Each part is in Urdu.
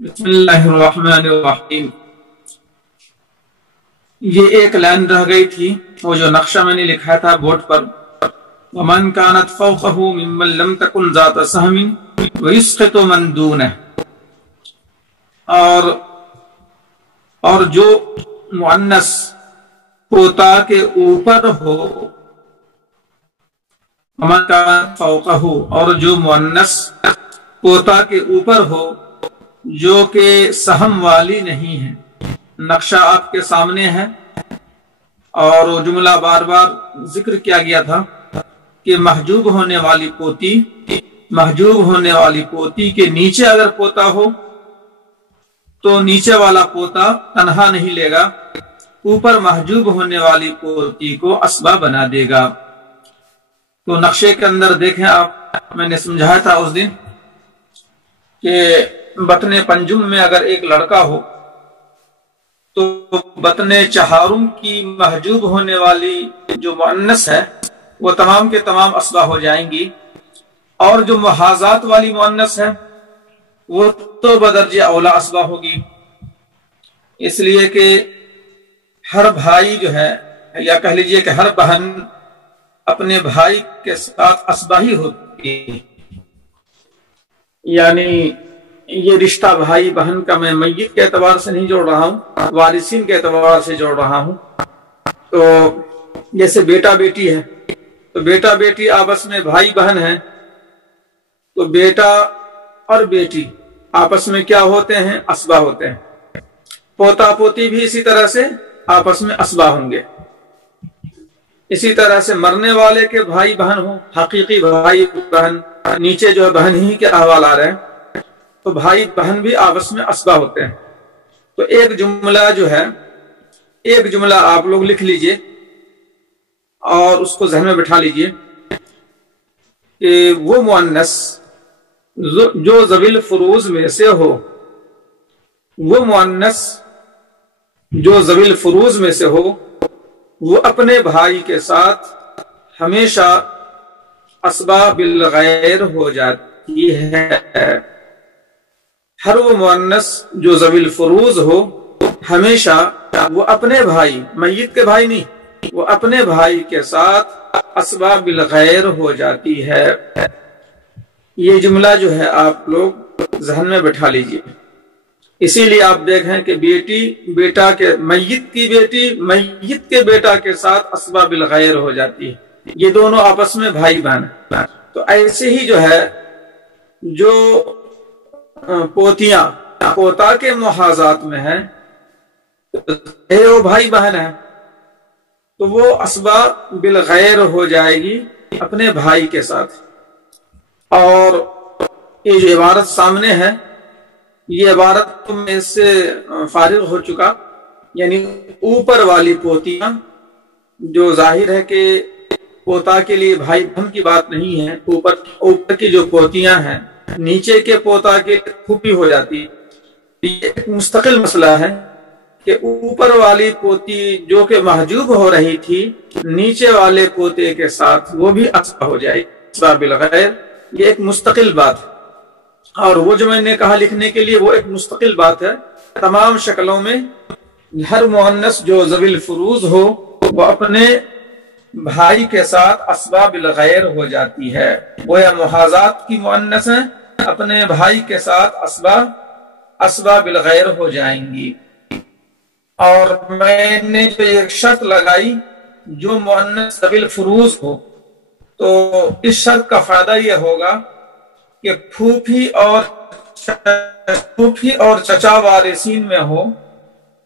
بسم اللہ الرحمن الرحیم۔ یہ ایک لائن رہ گئی تھی، وہ جو نقشہ میں نے لکھا تھا بورڈ پر، وَمَنْ كَانَتْ فَوْقَهُ مِمَّنْ لَمْ تَكُنْ ذَاتَ سَهْمٍ وَيُسْقِطُ مَنْ دُونَهُ، اور جو مؤنث پوتا کے اوپر ہو، وَمَنْ كَانَتْ فَوْقَهُ، اور جو مؤنث پوتا کے اوپر ہو جو کہ سہم والی نہیں ہے۔ نقشہ آپ کے سامنے ہے، اور وہ جملہ بار بار ذکر کیا گیا تھا کہ محجوب ہونے والی پوتی کے نیچے اگر پوتا ہو تو نیچے والا پوتا تنہا نہیں لے گا، اوپر محجوب ہونے والی پوتی کو اسبا بنا دے گا۔ تو نقشے کے اندر دیکھیں آپ، میں نے سمجھایا تھا اس دن کہ بطن پنجم میں اگر ایک لڑکا ہو تو بطن چہارم کی محجوب ہونے والی جو مؤنث ہے وہ تمام کے تمام اسبا ہو جائیں گی، اور جو محاذات والی مؤنث ہے وہ تو بدرجہ اولا اسبا ہوگی، اس لیے کہ ہر بھائی جو ہے، یا کہہ لیجئے کہ ہر بہن اپنے بھائی کے ساتھ اسبا ہی ہوتی ہے۔ یعنی یہ رشتہ بھائی بہن کا میں میت کے اعتبار سے نہیں جوڑ رہا ہوں، وارثین کے اعتبار سے جوڑ رہا ہوں۔ تو جیسے بیٹا بیٹی ہے تو بیٹا بیٹی آپس میں بھائی بہن ہیں، تو بیٹا اور بیٹی آپس میں کیا ہوتے ہیں؟ اسبا ہوتے ہیں۔ پوتا پوتی بھی اسی طرح سے آپس میں اسبا ہوں گے۔ اسی طرح سے مرنے والے کے بھائی بہن ہوں، حقیقی بھائی بہن، نیچے جو ہے بہن ہی کے احوال آ رہے ہیں، تو بھائی بہن بھی آپس میں اسبا ہوتے ہیں۔ تو ایک جملہ آپ لوگ لکھ لیجئے اور اس کو ذہن میں بٹھا لیجئے کہ وہ مؤنث جو ذوی الفروض میں سے ہو، وہ مؤنث جو ذوی الفروض میں سے ہو، وہ اپنے بھائی کے ساتھ ہمیشہ اسبا بالغیر ہو جاتی ہے۔ ہر وہ مؤنث جو ذوی الفروض ہو ہمیشہ وہ اپنے بھائی، میت کے بھائی نہیں، وہ اپنے بھائی کے ساتھ اسبا بالغیر ہو جاتی ہے۔ یہ جملہ جو ہے آپ لوگ ذہن میں بٹھا لیجئے۔ اسی لیے آپ دیکھیں کہ بیٹی بیٹا کے، میت کی بیٹی میت کے بیٹا کے ساتھ اسبا بالغیر ہو جاتی ہے، یہ دونوں آپس میں بھائی بہن۔ تو ایسے ہی جو ہے جو پوتیاں پوتا کے محاذات میں ہیں، وہ بھائی بہن ہیں، تو وہ اسبا بالغیر ہو جائے گی اپنے بھائی کے ساتھ۔ اور یہ جو عبارت سامنے ہے، یہ عبارت تو میں اس سے فارغ ہو چکا، یعنی اوپر والی پوتیاں، جو ظاہر ہے کہ پوتا کے لیے بھائی بہن کی بات نہیں ہے، اوپر کی جو پوتیاں ہیں، نیچے کے پوتا کے پھوپھی ہو جاتی ہے۔ یہ ایک مستقل مسئلہ ہے کہ اوپر والی پوتی جو کہ محجوب ہو رہی تھی، نیچے والے پوتے کے ساتھ وہ بھی اسبا ہو جائے اسبا بالغیر، یہ ایک مستقل بات ہے۔ اور وہ جو میں نے کہا لکھنے کے لیے، وہ ایک مستقل بات ہے۔ تمام شکلوں میں ہر مؤنث جو ذوی الفروض ہو وہ اپنے بھائی کے ساتھ اسبا بالغیر ہو جاتی ہے۔ وہ یا محاذات کی مؤنث ہیں، اپنے بھائی کے ساتھ اسبا بالغیر ہو جائیں گی۔ اور میں نے جو ایک شرط لگائی، جو مؤنث ذوی الفروض ہو، تو اس شرط کا فائدہ یہ ہوگا کہ پھوپھی اور چچا وارثین میں ہو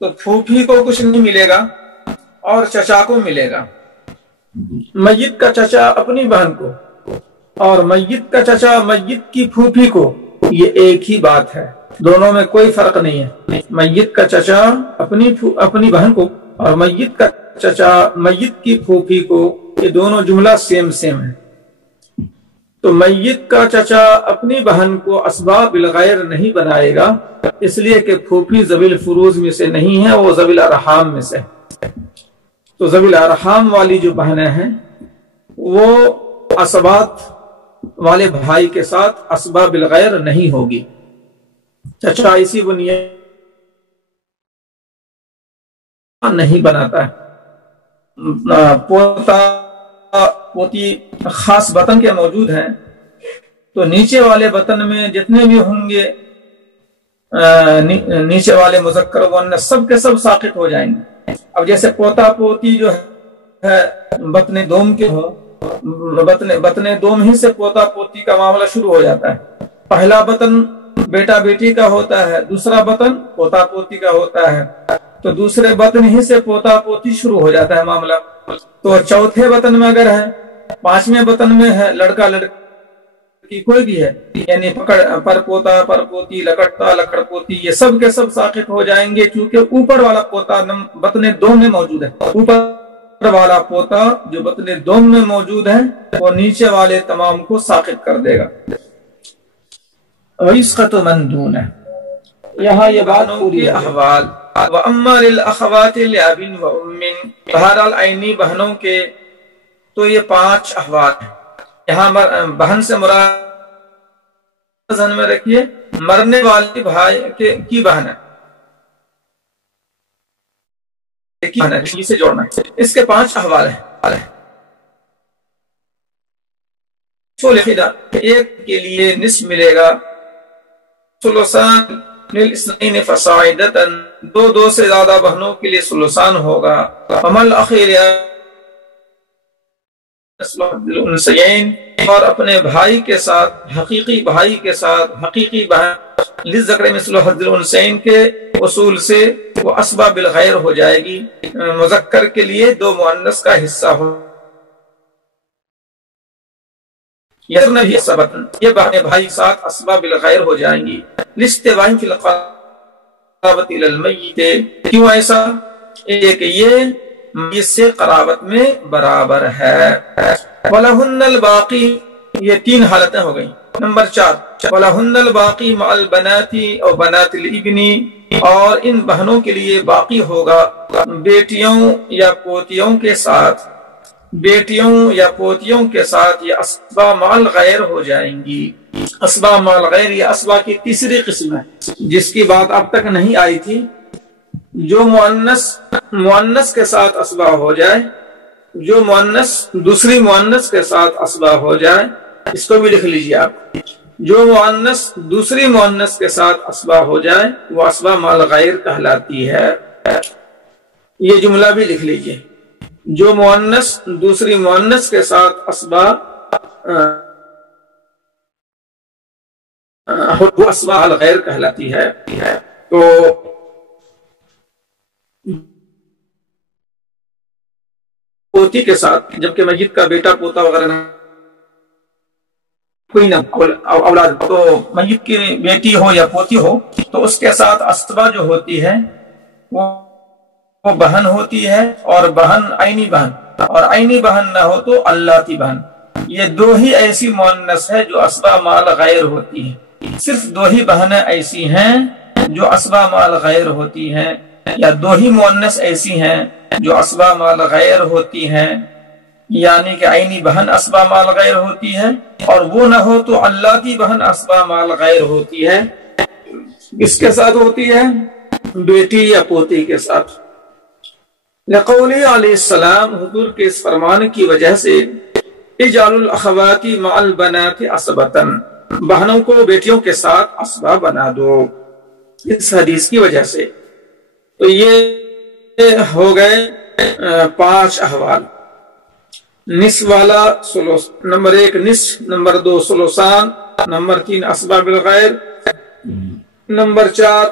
تو پھوپھی کو کچھ نہیں ملے گا اور چچا کو ملے گا۔ میت کا چچا اپنی بہن کو اور میت کا چچا میت کی پھوپھی کو، یہ ایک ہی بات ہے، دونوں میں کوئی فرق نہیں ہے۔ میت کا چچا اپنی بہن کو اور میت کا چچا میت کی پھوپھی کو، یہ دونوں جملہ سیم ہے۔ تو میت کا چچا اپنی بہن کو اسبا بالغیر نہیں بنائے گا، اس لیے کہ پھوپھی ذوی الفروض میں سے نہیں ہے، وہ ذوی الارحام میں سے۔ تو ذوی الارحام والی جو بہنیں ہیں وہ اسبات والے بھائی کے ساتھ اسبا بالغیر نہیں ہوگی۔ چچا اسی بنیاد نہیں بناتا ہے. پوتا پوتی خاص بطن کے موجود ہیں تو نیچے والے بطن میں جتنے بھی ہوں گے نیچے والے مذکر مؤنث سب کے سب ساقط ہو جائیں گے. اب جیسے پوتا پوتی جو ہے بطن دوم کے ہوں، بطن دوم ہی سے پوتا پوتی کا معاملہ شروع ہو جاتا ہے. پہلا بطن بیٹا بیٹی کا ہوتا ہے، دوسرا بطن پوتا پوتی کا ہوتا ہے، تو دوسرے بطن ہی سے پوتا پوتی شروع ہو جاتا ہے معاملہ. تو چوتھے بطن میں اگر ہے، پانچویں بطن میں ہے لڑکا لڑکی کوئی بھی ہے، یعنی پر پوتا پر پوتی لکڑتا لکڑ پوتی، یہ سب کے سب ساقط ہو جائیں گے کیونکہ اوپر والا پوتا بطن دوم میں موجود ہے. اوپر والا پوتا جو بطن دوم میں موجود ہے وہ نیچے والے تمام کو ساقط کر دے گا. وَيُسْقَطُ مَن دُونَهُ، یہاں یہ بات پوری احوال. وَأَمَّا لِلْأَخَوَاتِ لِأَبٍ وَأُمٍّ، بہرحال عینی بہنوں کے تو یہ 5 احوال ہیں. یہاں بہن سے مراد ذہن میں رکھیے مرنے والے بھائی کی بہن ہے، سے جوڑنا ہے. اس کے 5 احوال ہیں. ایک کے لیے نصف ملے گا، ثلثان للاثنین فصاعدۃ، دو سے زیادہ بہنوں کے لیے ثلثان ہوگا. فمن اخیر الانثیین، اور اپنے بھائی کے ساتھ حقیقی بھائی کے ساتھ حقیقی بہن للذکر مثل حظ الانثیین کے اصول سے وہ اسباب بالغیر ہو جائے گی. مذکر کے لیے 2 مؤنث کا حصہ ہو. یہ بہن بھائی ساتھ اسباب بالغیر ہو جائیں گی. لاستواء فی القرابۃ الی المیت، کیوں ایسا؟ ایک یہ میت سے قرابت میں برابر ہے. وَلَهُنَّ الْبَاقِي، یہ 3 حالتیں ہو گئیں. نمبر 4 وَلَهُنَّ الْبَاقِي مَعَ الْبَنَاتِ أَوْ بَنَاتِ الْإِبْنِ، اور ان بہنوں کے لیے باقی ہوگا بیٹیوں یا پوتیوں کے ساتھ، بیٹیوں یا پوتیوں کے ساتھ. یہ اسبا مال غیر ہو جائیں گی. اسبا مال غیر یہ اسبا کی تیسری قسم ہے جس کی بات اب تک نہیں آئی تھی. جو مؤنث کے ساتھ اسبا ہو جائے، جو مؤنث دوسری مؤنث کے ساتھ اسبا ہو جائے، اس کو بھی لکھ لیجیے آپ. جو مؤنث دوسری مؤنث کے ساتھ اسبا ہو جائے وہ اسبا مال غیر کہلاتی ہے. یہ جملہ بھی لکھ لیجیے. جو مؤنث دوسری مؤنث کے ساتھ اسبا وہ اسبا مال غیر کہلاتی ہے. تو پوتی کے ساتھ، جبکہ میت کا بیٹا پوتا وغیرہ کوئی نہ اولاد، تو میت کی بیٹی ہو یا پوتی ہو تو اس کے ساتھ اسبا جو ہوتی ہے وہ بہن ہوتی ہے، اور بہن عینی بہن، اور عینی بہن نہ ہو تو اللاتی بہن. یہ 2 ہی ایسی مؤنث ہے جو اسبا مال غیر ہوتی ہے. صرف 2 ہی بہنیں ایسی ہیں جو اسبا مال غیر ہوتی ہیں، یا 2 ہی مؤنث ایسی ہیں جو اسبا مال غیر ہوتی ہیں. یعنی کہ عینی بہن اسبا مال غیر ہوتی ہے، اور وہ نہ ہو تو اللاتی بہن اسبا مال غیر ہوتی ہے. کس کے ساتھ ہوتی ہے؟ بیٹی یا پوتی کے ساتھ. لقولی علیہ السلام، حضور کے اس فرمان کی وجہ سے، اجعلوا الاخوات مع البنات اسبۃ، بہنوں کو بیٹیوں کے ساتھ اسبا بنا دو، اس حدیث کی وجہ سے. تو یہ ہو گئے 5 احوال. نصف والا نمبر 1 نصف، نمبر 2 ثلثان، نمبر 3 اسباب بالغیر، نمبر 4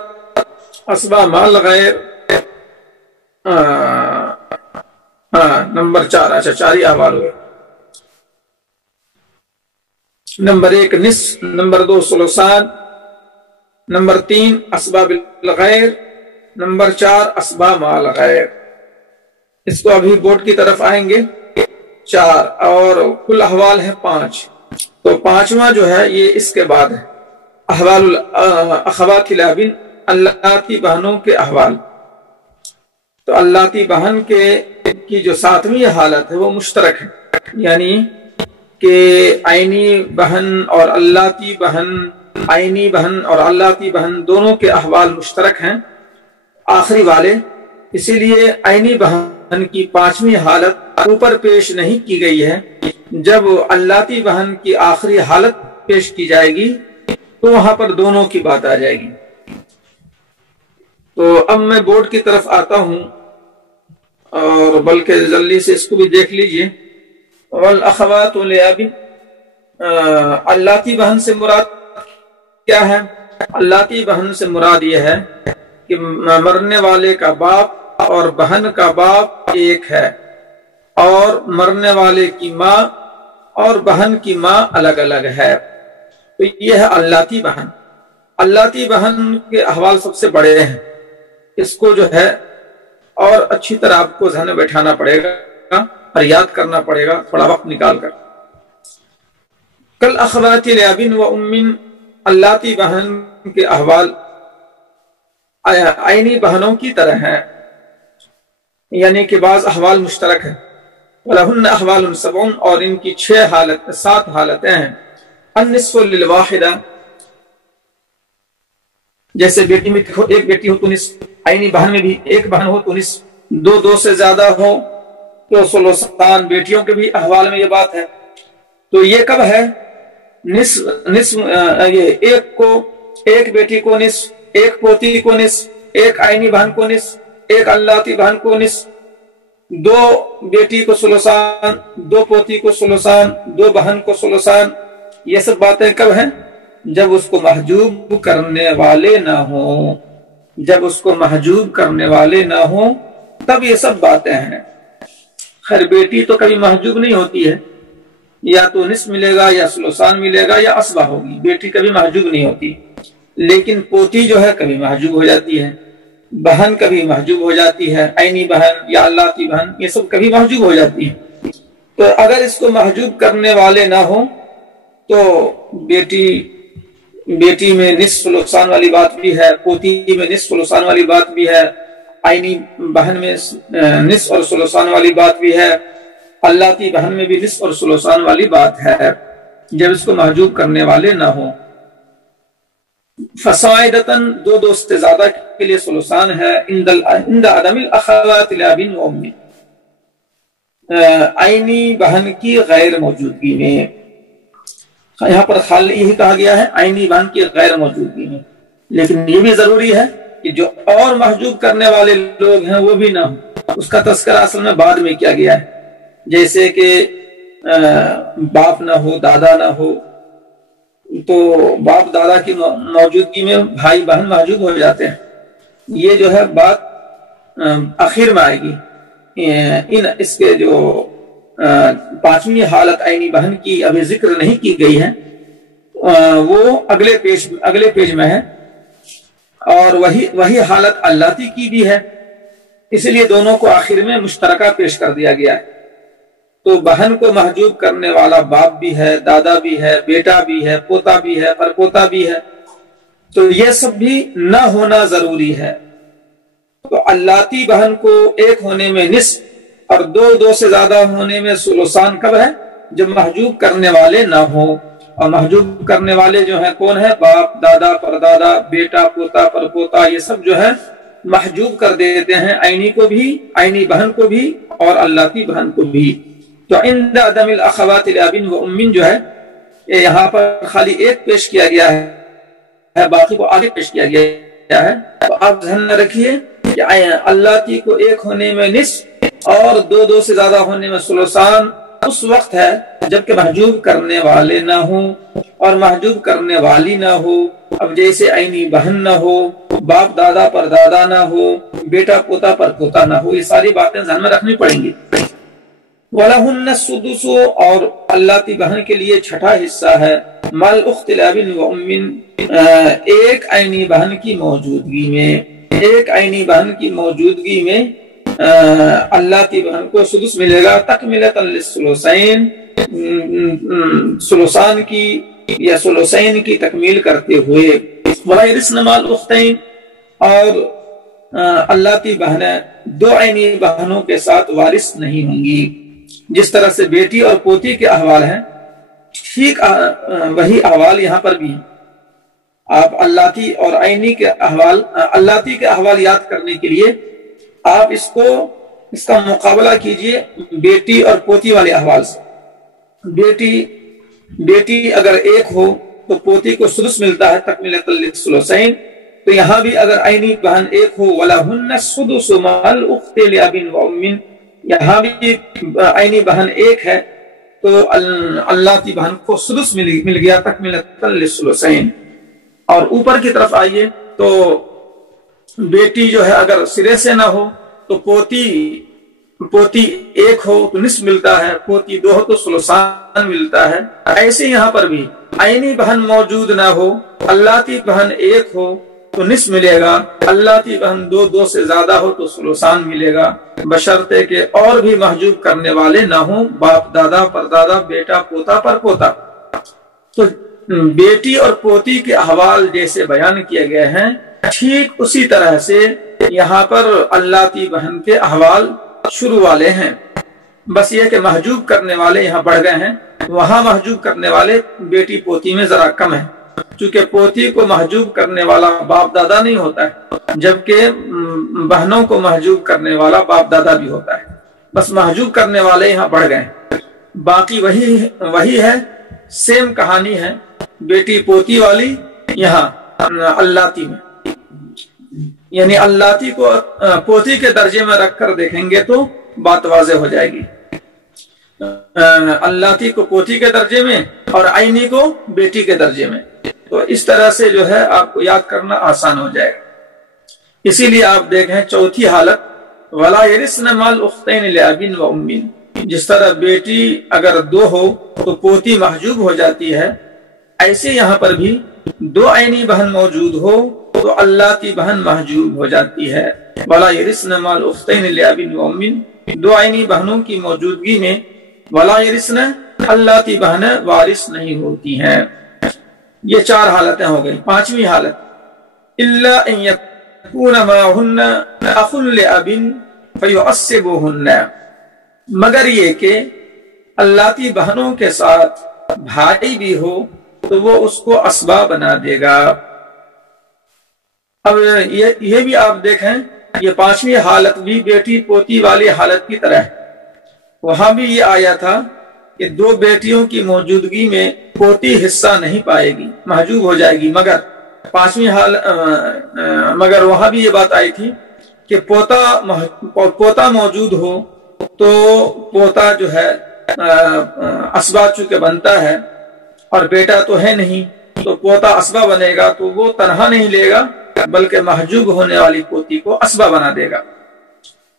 اسباب مال غیر، نمبر 4 اچھا 4 ہی احوال ہوئے. نمبر 1 نصف، نمبر 2 ثلثان، نمبر 3 اسباب بالغیر، نمبر 4 اسباب مال غیر. اس کو ابھی بورڈ کی طرف آئیں گے. 4 اور کل احوال ہیں 5. تو 5واں جو ہے یہ اس کے بعد ہے. احوال الاخوات الابن، اللاتی بہنوں کے احوال. تو اللاتی بہن کی جو 7ویں حالت ہے وہ مشترک ہے، یعنی کہ آئینی بہن اور اللتی بہن، آئینی بہن اور اللتی بہن دونوں کے احوال مشترک ہیں آخری والے، اسی لیے آئینی بہن کی پانچویں حالت اوپر پیش نہیں کی گئی ہے۔ جب اللتی بہن کی آخری حالت پیش کی جائے گی تو وہاں پر دونوں کی بات آ جائے گی۔ تو اب میں بورڈ کی طرف آتا ہوں، اور بلکہ جلدی سے اس کو بھی دیکھ لیجئے۔ والاخوات لأب، اللتی بہن سے مراد کیا ہے؟ اللتی بہن سے مراد یہ ہے کہ مرنے والے کا باپ اور بہن کا باپ ایک ہے، اور مرنے والے کی ماں اور بہن کی ماں الگ الگ ہے، تو یہ ہے اللتی بہن۔ اللتی بہن کے احوال سب سے بڑے ہیں، اس کو جو ہے اور اچھی طرح آپ کو ذہن میں بیٹھانا پڑے گا اور یاد کرنا پڑے گا تھوڑا وقت نکال کر۔ کل اخوات لأب و ام، اللتی بہن کے احوال آئینی بہنوں کی طرح ہیں، یعنی کہ بعض احوال مشترک ہیں۔ وَلَهُنَّ أَحْوَالٌ سَبْعٌ، اور ان کی 7 حالتیں ہیں۔ النصف للواحدہ، جیسے بیٹی میں ایک بیٹی ہو تو نصف، آئینی بہن میں بھی ایک بہن ہو تو نصف، دو سے زیادہ ہو تو ثلثان، بیٹیوں کے بھی احوال میں یہ بات ہے۔ تو یہ کب ہے؟ نصف یہ ایک بیٹی کو نصف، ایک پوتی کو نصف، ایک آئینی بہن کو نصف، ایک اللتی بہن کو نصف، 2 بیٹی کو ثلثان، 2 پوتی کو ثلثان، 2 بہن کو ثلثان۔ یہ سب باتیں کب ہیں؟ جب اس کو محجوب کرنے والے نہ ہوں، جب اس کو محجوب کرنے والے نہ ہوں تب یہ سب باتیں ہیں۔ خیر بیٹی تو کبھی محجوب نہیں ہوتی ہے، یا تو نصف ملے گا یا ثلثان ملے گا یا عصبہ ہوگی، بیٹی کبھی محجوب نہیں ہوتی۔ لیکن پوتی جو ہے کبھی محجوب ہو جاتی ہے، بہن کبھی محجوب ہو جاتی ہے، عینی بہن یا اللتی بہن یہ سب کبھی محجوب ہو جاتی ہے۔ تو اگر اس کو محجوب کرنے والے نہ ہوں تو بیٹی میں نصف ثلثان والی بات بھی ہے، پوتی میں نصف ثلثان والی بات بھی ہے، عینی بہن میں نصف اور ثلثان والی بات بھی ہے، اللتی بہن میں بھی نصف اور ثلثان والی بات ہے، جب اس کو محجوب کرنے والے نہ ہوں۔ فصاعدتاً 2 سے زیادہ کے لیے ثلثان ہے، عند عدم الاخوات لأب و ام، عینی بہن کی غیر موجودگی میں۔ یہاں پر خالی یہی کہا گیا ہے عینی بہن کی غیر موجودگی میں، لیکن یہ بھی ضروری ہے کہ جو اور محجوب کرنے والے لوگ ہیں وہ بھی نہ ہوں، اس کا تذکرہ اصل میں بعد میں کیا گیا ہے، جیسے کہ باپ نہ ہو، دادا نہ ہو، تو باپ دادا کی موجودگی میں بھائی بہن محجوب ہو جاتے ہیں، یہ جو ہے بات آخر میں آئے گی۔ اس کے جو 5ویں حالت عینی بہن کی ابھی ذکر نہیں کی گئی ہے، وہ اگلے پیج میں ہے، اور وہی حالت اللتی کی بھی ہے، اس لیے دونوں کو آخر میں مشترکہ پیش کر دیا گیا ہے۔ تو بہن کو محجوب کرنے والا باپ بھی ہے، دادا بھی ہے، بیٹا بھی ہے، پوتا بھی ہے، پرپوتا بھی ہے، تو یہ سب بھی نہ ہونا ضروری ہے۔ تو اللتی بہن کو ایک ہونے میں نصف اور 2 سے زیادہ ہونے میں ثلثان کب ہے؟ جب محجوب کرنے والے نہ ہوں، اور محجوب کرنے والے جو ہیں کون ہے؟ باپ، دادا، پردادا، بیٹا، پوتا، پرپوتا، یہ سب جو ہے محجوب کر دیتے ہیں، عینی کو بھی، عینی بہن کو بھی اور اللتی بہن کو بھی۔ تو عند عدم الاخوات لأب و ام جو ہے یہاں پر خالی ایک پیش کیا گیا ہے، باقی کو آگے پیش کیا گیا ہے۔ تو آپ ذہن میں رکھیے کہ اللتی کو ایک ہونے میں نصف اور 2 سے زیادہ ہونے میں ثلثان اس وقت ہے جبکہ محجوب کرنے والے نہ ہوں اور محجوب کرنے والی نہ ہو۔ اب جیسے عینی بہن نہ ہو، باپ دادا پر دادا نہ ہو، بیٹا پوتا پر پوتا نہ ہو، یہ ساری باتیں ذہن میں رکھنی پڑیں گی۔ وَلَهُنَّ السُّدُسُ، اور اللتی بہن کے لیے 6واں حصہ ہے، مَعَ الْأُخْتِ لِأَبٍ وَأُمٍّ، ایک عینی بہن کی موجودگی میں، ایک عینی بہن کی موجودگی میں اللتی بہن کو سدس ملے گا، تکملۃ للثلثین، ثلثان کی یا ثلثین کی تکمیل کرتے ہوئے۔ وَلَا يَرِثْنَ مَعَ الْأُخْتَيْنِ، اور اللتی بہنیں 2 عینی بہنوں کے ساتھ وارث نہیں ہوں گی۔ جس طرح سے بیٹی اور پوتی کے احوال ہیں، ٹھیک وہی احوال یہاں پر بھی ہیں۔ آپ اللتی اور عینی کے احوال، اللتی کے احوال یاد کرنے کے لیے آپ اس کا مقابلہ کیجئے بیٹی اور پوتی والے احوال سے۔ بیٹی اگر ایک ہو تو پوتی کو سدس ملتا ہے تکملۃ للثلثین، تو یہاں بھی اگر عینی بہن ایک ہو وَلَهُنَّ السُّدُسُ مَعَ الْأُخْتِ لِأَبٍ وَأُمٍّ، یہاں بھی عینی بہن ایک ہے تو اللتی بہن کو سدس مل گیا تکملۃ للثلثین۔ اور اوپر کی طرف آئیے تو بیٹی جو ہے اگر سرے سے نہ ہو تو پوتی ایک ہو تو نصف ملتا ہے، پوتی دو ہو تو ثلثان ملتا ہے۔ ایسے یہاں پر بھی عینی بہن موجود نہ ہو، اللتی بہن ایک ہو تو نصف ملے گا، اللتی بہن دو سے زیادہ ہو تو ثلثان ملے گا، بشرطے کہ اور بھی محجوب کرنے والے نہ ہوں، باپ دادا پر دادا، بیٹا پوتا پر پوتا۔ تو بیٹی اور پوتی کے احوال جیسے بیان کیے گئے ہیں، ٹھیک اسی طرح سے یہاں پر اللتی بہن کے احوال شروع والے ہیں، بس یہ کہ محجوب کرنے والے یہاں بڑھ گئے ہیں، وہاں محجوب کرنے والے بیٹی پوتی میں ذرا کم ہے، چونکہ پوتی کو محجوب کرنے والا باپ دادا نہیں ہوتا ہے، جبکہ بہنوں کو محجوب کرنے والا باپ دادا بھی ہوتا ہے، بس محجوب کرنے والے یہاں بڑھ گئے ہیں۔ باقی وہی ہے، سیم کہانی ہے بیٹی پوتی والی یہاں اللتی میں، یعنی اللتی کو پوتی کے درجے میں رکھ کر دیکھیں گے تو بات واضح ہو جائے گی، اللتی کو پوتی کے درجے میں اور عینی کو بیٹی کے درجے میں، تو اس طرح سے جو ہے آپ کو یاد کرنا آسان ہو جائے گا۔ اسی لیے آپ دیکھیں چوتھی حالت وَلَا يَرِثْنَ مَعَ الْأُخْتَيْنِ لِأَبٍ وَأُمٍّ، جس طرح بیٹی اگر دو ہو تو پوتی محجوب ہو جاتی ہے، ایسے یہاں پر بھی دو عینی بہن موجود ہو تو اللتی بہن محجوب ہو جاتی ہے۔ وَلَا يَرِثْنَ مَعَ الْأُخْتَيْنِ لِأَبٍ وَأُمٍّ، دو عینی بہنوں کی موجودگی میں وَلَا يَرِثْنَ اللتی بہنیں وارث نہیں ہوتی ہیں۔ یہ چار حالتیں ہو گئی۔ پانچویں حالت إِلَّا أَن يَكُونَ مَعَهُنَّ أَخٌ لِأَبٍ فَيُعَصِّبُهُنَّ، مگر یہ کہ اللتی بہنوں کے ساتھ بھائی بھی ہو تو وہ اس کو اسبا بنا دے گا۔ اب یہ بھی آپ دیکھیں، یہ پانچویں حالت بھی بیٹی پوتی والی حالت کی طرح ہے، وہاں بھی یہ آیا تھا کہ دو بیٹیوں کی موجودگی میں پوتی حصہ نہیں پائے گی، محجوب ہو جائے گی، مگر وہاں بھی یہ بات آئی تھی کہ پوتا موجود ہو تو پوتا جو ہے اسبا چونکہ بنتا ہے اور بیٹا تو ہے نہیں، تو پوتا اسبا بنے گا تو وہ تنہا نہیں لے گا بلکہ محجوب ہونے والی پوتی کو اسبا بنا دے گا،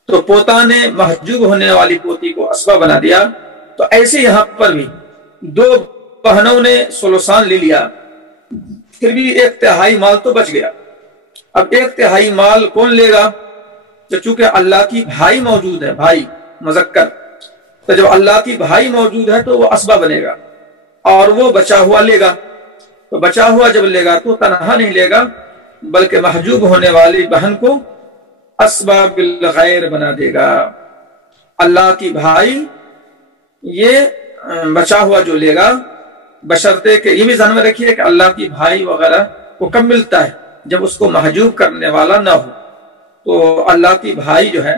تو پوتا نے محجوب ہونے والی پوتی کو اسبا بنا دیا۔ تو ایسے یہاں پر بھی دو بہنوں نے ثلثان لے لیا، پھر بھی ایک تہائی مال تو بچ گیا۔ اب ایک تہائی مال کون لے گا؟ تو چونکہ اللتی بھائی موجود ہے، بھائی مذکر، تو جب اللتی بھائی موجود ہے تو وہ اسبا بنے گا اور وہ بچا ہوا لے گا، تو بچا ہوا جب لے گا تو تنہا نہیں لے گا بلکہ محجوب ہونے والی بہن کو اسبا بالغیر بنا دے گا۔ اللتی بھائی یہ بچا ہوا جو لے گا، بشرطے کہ یہ بھی ذہن میں رکھیے کہ اللتی بھائی وغیرہ کو کب ملتا ہے؟ جب اس کو محجوب کرنے والا نہ ہو۔ تو اللتی بھائی جو ہے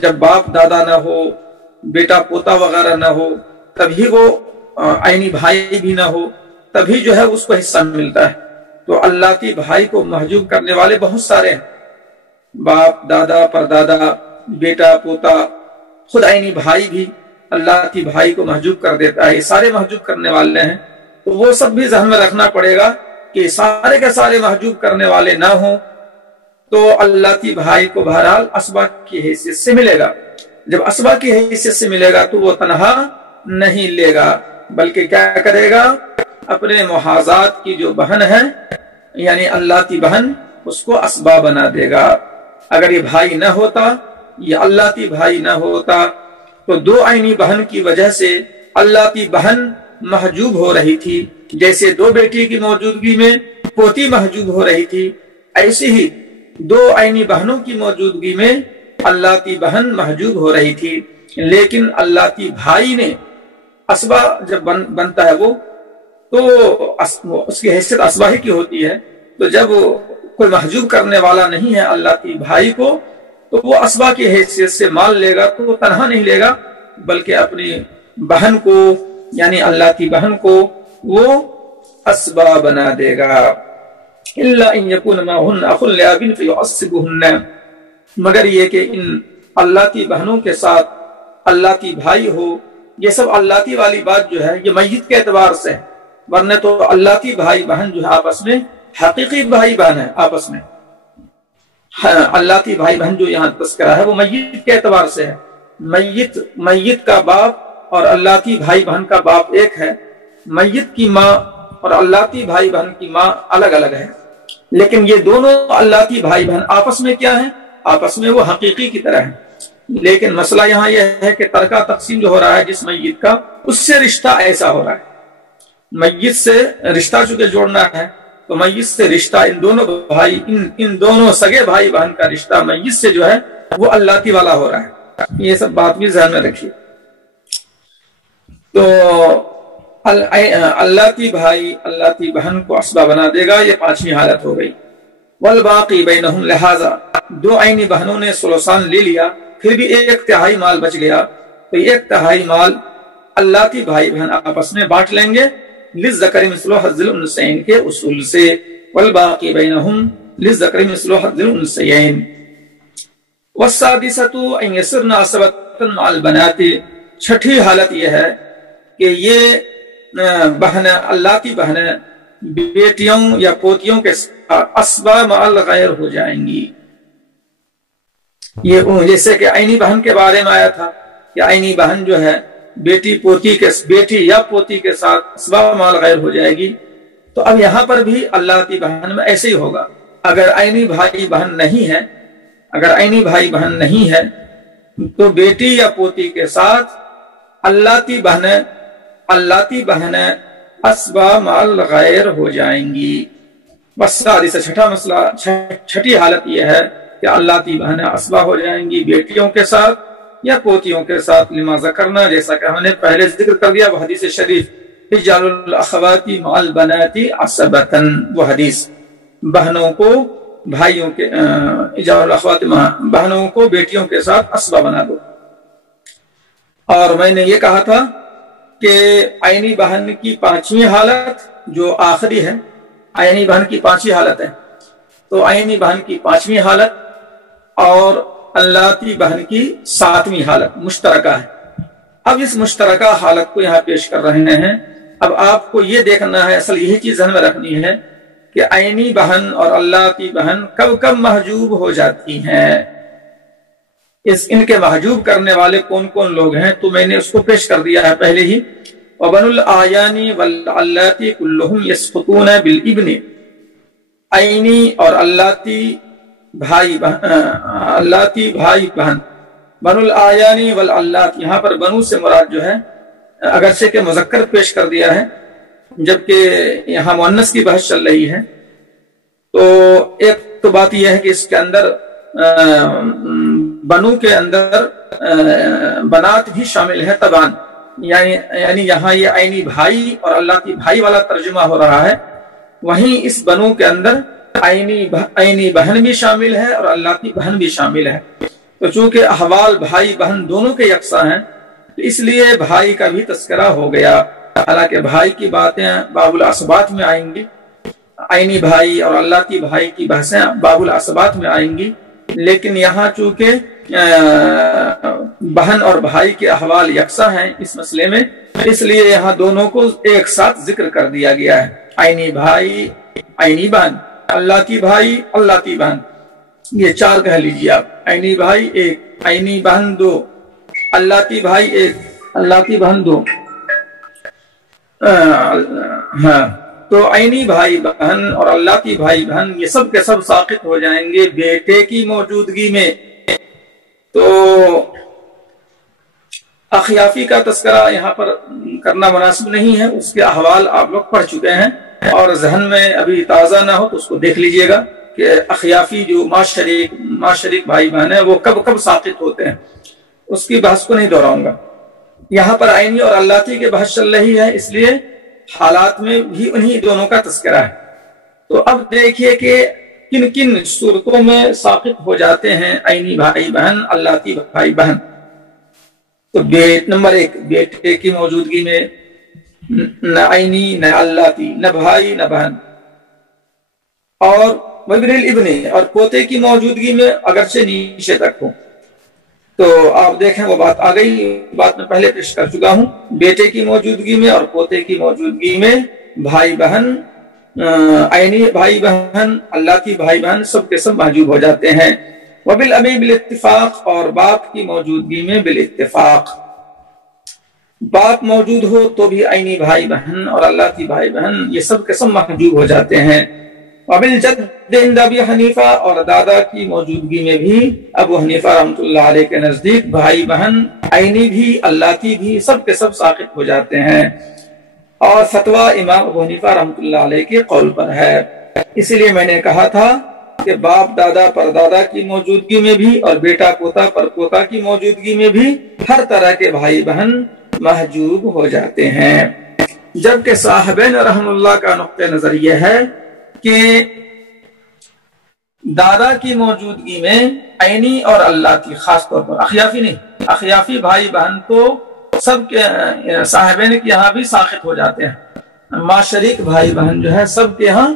جب باپ دادا نہ ہو، بیٹا پوتا وغیرہ نہ ہو، تبھی وہ عینی بھائی بھی نہ ہو، تبھی جو ہے اس کو حصہ ملتا ہے۔ تو اللتی بھائی کو محجوب کرنے والے بہت سارے ہیں، باپ دادا پردادا، بیٹا پوتا، خود عینی بھائی بھی اللتی بھائی کو محجوب کر دیتا ہے، یہ سارے محجوب کرنے والے ہیں۔ تو وہ سب بھی ذہن میں رکھنا پڑے گا کہ سارے کے سارے محجوب کرنے والے نہ ہوں تو اللتی بھائی کو بہرحال اسبا کی حیثیت سے ملے گا۔ جب اسبا کی حیثیت سے ملے گا تو وہ تنہا نہیں لے گا بلکہ کیا کرے گا؟ اپنے محاذات کی جو بہن ہے یعنی اللتی بہن، اس کو اسبا بنا دے گا۔ اگر یہ بھائی نہ ہوتا، یہ اللتی بھائی نہ ہوتا تو دو عینی بہن کی وجہ سے اللتی بہن محجوب ہو رہی تھی، جیسے دو بیٹی کی موجودگی میں پوتی محجوب ہو رہی تھی، ایسے ہی دو عینی بہنوں کی موجودگی میں اللتی بہن محجوب ہو رہی تھی، لیکن اللتی بھائی نے اسبا جب بنتا ہے وہ تو اس کی حیثیت اسبا ہی کی ہوتی ہے. تو جب کوئی محجوب کرنے والا نہیں ہے اللہ کی بھائی کو تو وہ اسبا کی حیثیت سے مال لے گا, تو وہ تنہا نہیں لے گا بلکہ اپنی بہن کو یعنی اللہ کی بہن کو وہ اسبا بنا دے گا. الا ان يكون معهن اخ لاب فيعصبهن, مگر یہ کہ ان اللہ کی بہنوں کے ساتھ اللہ کی بھائی ہو. یہ سب اللہ کی والی بات جو ہے یہ میت کے اعتبار سے ہے, ورنہ تو اللہ کی بھائی بہن جو ہے آپس میں حقیقی بھائی بہن ہے آپس میں. اللہ کی بھائی بہن جو یہاں تذکرہ ہے وہ میت کے اعتبار سے ہے. میت کا باپ اور اللہ کی بھائی بہن کا باپ ایک ہے. میت کی ماں اور اللہ کی بھائی بہن کی ماں الگ الگ ہے, لیکن یہ دونوں اللہ کی بھائی بہن آپس میں کیا ہیں؟ آپس میں وہ حقیقی کی طرح ہیں. لیکن مسئلہ یہاں یہ ہے کہ ترکہ تقسیم جو ہو رہا ہے جس میت کا, اس سے رشتہ ایسا ہو رہا ہے. میت سے رشتہ چونکہ جوڑنا ہے تو میت سے رشتہ ان دونوں بھائی ان دونوں سگے بھائی بہن کا رشتہ میت سے جو ہے وہ اللہ کی والا ہو رہا ہے. یہ سب بات بھی ذہن میں رکھیے. تو اللہ کی بھائی اللہ کی بہن کو اسبا بنا دے گا, یہ پانچویں حالت ہو گئی. والباقی بینہم, لہذا دو عینی بہنوں نے ثلثان لے لیا پھر بھی 1/3 مال بچ گیا, تو 1/3 مال اللہ کی بھائی بہن آپس میں بانٹ لیں گے للذکر مثل حظ الانثیین کے اصول سے. والباقی بینہم للذکر مثل حظ الانثیین. والسادسۃ ان یسرن عصبۃ مع البنات, چھٹی حالت یہ ہے کہ یہ بہن اللہ کی بہنیں بیٹیوں یا پوتیوں کے اسبا مع الغیر ہو جائیں گی. یہ جیسے کہ عینی بہن کے بارے میں آیا تھا کہ عینی بہن جو ہے بیٹی یا پوتی کے ساتھ اسبا مع الغیر ہو جائے گی. تو اب یہاں پر بھی اللہ کی بہن میں ایسے ہی ہوگا. اگر عینی بھائی بہن نہیں ہے تو بیٹی یا پوتی کے ساتھ اللہ کی بہنیں اسبا مع الغیر ہو جائیں گی. بس چھٹا مسئلہ, چھٹی حالت یہ ہے کہ اللہ کی بہنیں اسبا ہو جائیں گی بیٹیوں کے ساتھ یا پوتیوں کے ساتھ. لما ذکرنا, جیسا کہ ہم نے پہلے ذکر کر دیا, وہ حدیث شریف اجعلوا الاخوات مع البنات عصبۃ, وہ حدیث بہنوں کو بھائیوں کے اجعلوا الاخوات بہنوں کو بیٹیوں کے ساتھ اسبا بنا دو. اور میں نے یہ کہا تھا کہ عینی بہن کی پانچویں حالت جو آخری ہے, عینی بہن کی پانچویں حالت ہے, تو عینی بہن کی پانچویں حالت اور اللہ کی بہن کی 7ویں حالت مشترکہ ہے. اب اس مشترکہ حالت کو یہاں پیش کر رہے ہیں. اب آپ کو یہ دیکھنا ہے, اصل یہی چیز ذہن میں رکھنی ہے کہ عینی بہن اور اللہ کی بہن کب محجوب ہو جاتی ہیں, ان کے محجوب کرنے والے کون کون لوگ ہیں, تو میں نے اس کو پیش کر دیا ہے پہلے ہی. وبن الاعیان والعلاتی کلہم یسقطون بالابن, عینی اور اللہ کی بھائی بہن بن الاعیان والعلات, یہاں پر بنو سے مراد جو ہے اگرچہ کہ مذکر پیش کر دیا ہے جبکہ یہاں مؤنث کی بحث چل رہی ہے. تو ایک تو بات یہ ہے کہ اس کے اندر بنو کے اندر بنات بھی شامل ہے تبان, یعنی یہاں یہ عینی بھائی اور اللہ کی بھائی والا ترجمہ ہو رہا ہے. وہیں اس بنو کے اندر عینی بہن بھی شامل ہے اور اللہ کی بہن بھی شامل ہے. تو چونکہ احوال بھائی بہن دونوں کے یکساں ہیں تو اس لیے بھائی کا بھی تذکرہ ہو گیا. حالانکہ بھائی کی باتیں باب العصبات میں آئیں گی, عینی بھائی اور اللہ کی بھائی کی بحثیں باب العصبات میں آئیں گی, لیکن یہاں چونکہ بہن اور بھائی کے احوال یکساں ہیں اس مسئلے میں, اس لیے یہاں دونوں کو ایک ساتھ ذکر کر دیا گیا ہے. عینی بھائی عینی بہن, اللہ کی بھائی اللہ کی بہن, یہ 4 کہہ لیجیے آپ. عینی بھائی 1, عینی بہن 2, اللہ کی بھائی 1, اللہ کی بہن 2. ہاں, تو عینی بھائی بہن اور اللہ کی بھائی بہن یہ سب کے سب ساقط ہو جائیں گے بیٹے کی موجودگی میں. تو اخیافی کا تذکرہ یہاں پر کرنا مناسب نہیں ہے, اس کے احوال آپ لوگ پڑھ چکے ہیں اور ذہن میں ابھی تازہ نہ ہو تو اس کو دیکھ لیجئے گا کہ اخیافی جو ماں شریک بھائی بہن ہیں وہ کب ساقط ہوتے ہیں, اس کی بحث کو نہیں دہراؤں گا. یہاں پر عینی اور اللاتی کے بحث چل رہی ہے، اس لیے حالات میں بھی انہی دونوں کا تذکرہ ہے۔ تو اب دیکھیے کہ کن کن صورتوں میں ساقط ہو جاتے ہیں عینی بھائی بہن، اللاتی بھائی بہن۔ تو نمبر 1، بیٹے کی موجودگی میں نہ عینی نہ اللاتی، نہ بھائی نہ بہن، اور وابن الابن، اور پوتے کی موجودگی میں اگرچہ نیچے تک ہو۔ تو آپ دیکھیں وہ بات آ گئی، بات میں پہلے پیش کر چکا ہوں، بیٹے کی موجودگی میں اور پوتے کی موجودگی میں بھائی بہن، عینی بھائی بہن، اللاتی بھائی بہن سب کے سب محجوب ہو جاتے ہیں۔ وبالابی بالاتفاق، اور باپ کی موجودگی میں بالاتفاق، باپ موجود ہو تو بھی عینی بھائی بہن اور اللاتی بھائی بہن یہ سب کے سب محجوب ہو جاتے ہیں۔ وبالجد عند ابی حنیفہ، اور دادا کی موجودگی میں بھی ابو حنیفہ رحمۃ اللہ علیہ کے نزدیک بھائی بہن عینی بھی اللاتی بھی سب کے سب ساقط ہو جاتے ہیں، اور فتویٰ امام ابو حنیفہ رحمۃ اللہ علیہ کے قول پر ہے۔ اسی لیے میں نے کہا تھا کہ باپ دادا پر دادا کی موجودگی میں بھی اور بیٹا پوتا پر پوتا کی موجودگی میں بھی ہر طرح کے بھائی بہن محجوب ہو جاتے ہیں۔ جبکہ صاحبین رحم اللہ کا نقطہ نظر یہ ہے کہ دادا کی موجودگی میں عینی اور اللاتی، خاص طور پر اخیافی نہیں، اخیافی بھائی بہن تو سب کے صاحبین کے یہاں بھی ساقط ہو جاتے ہیں، ماشریک بھائی بہن جو ہے سب کے یہاں،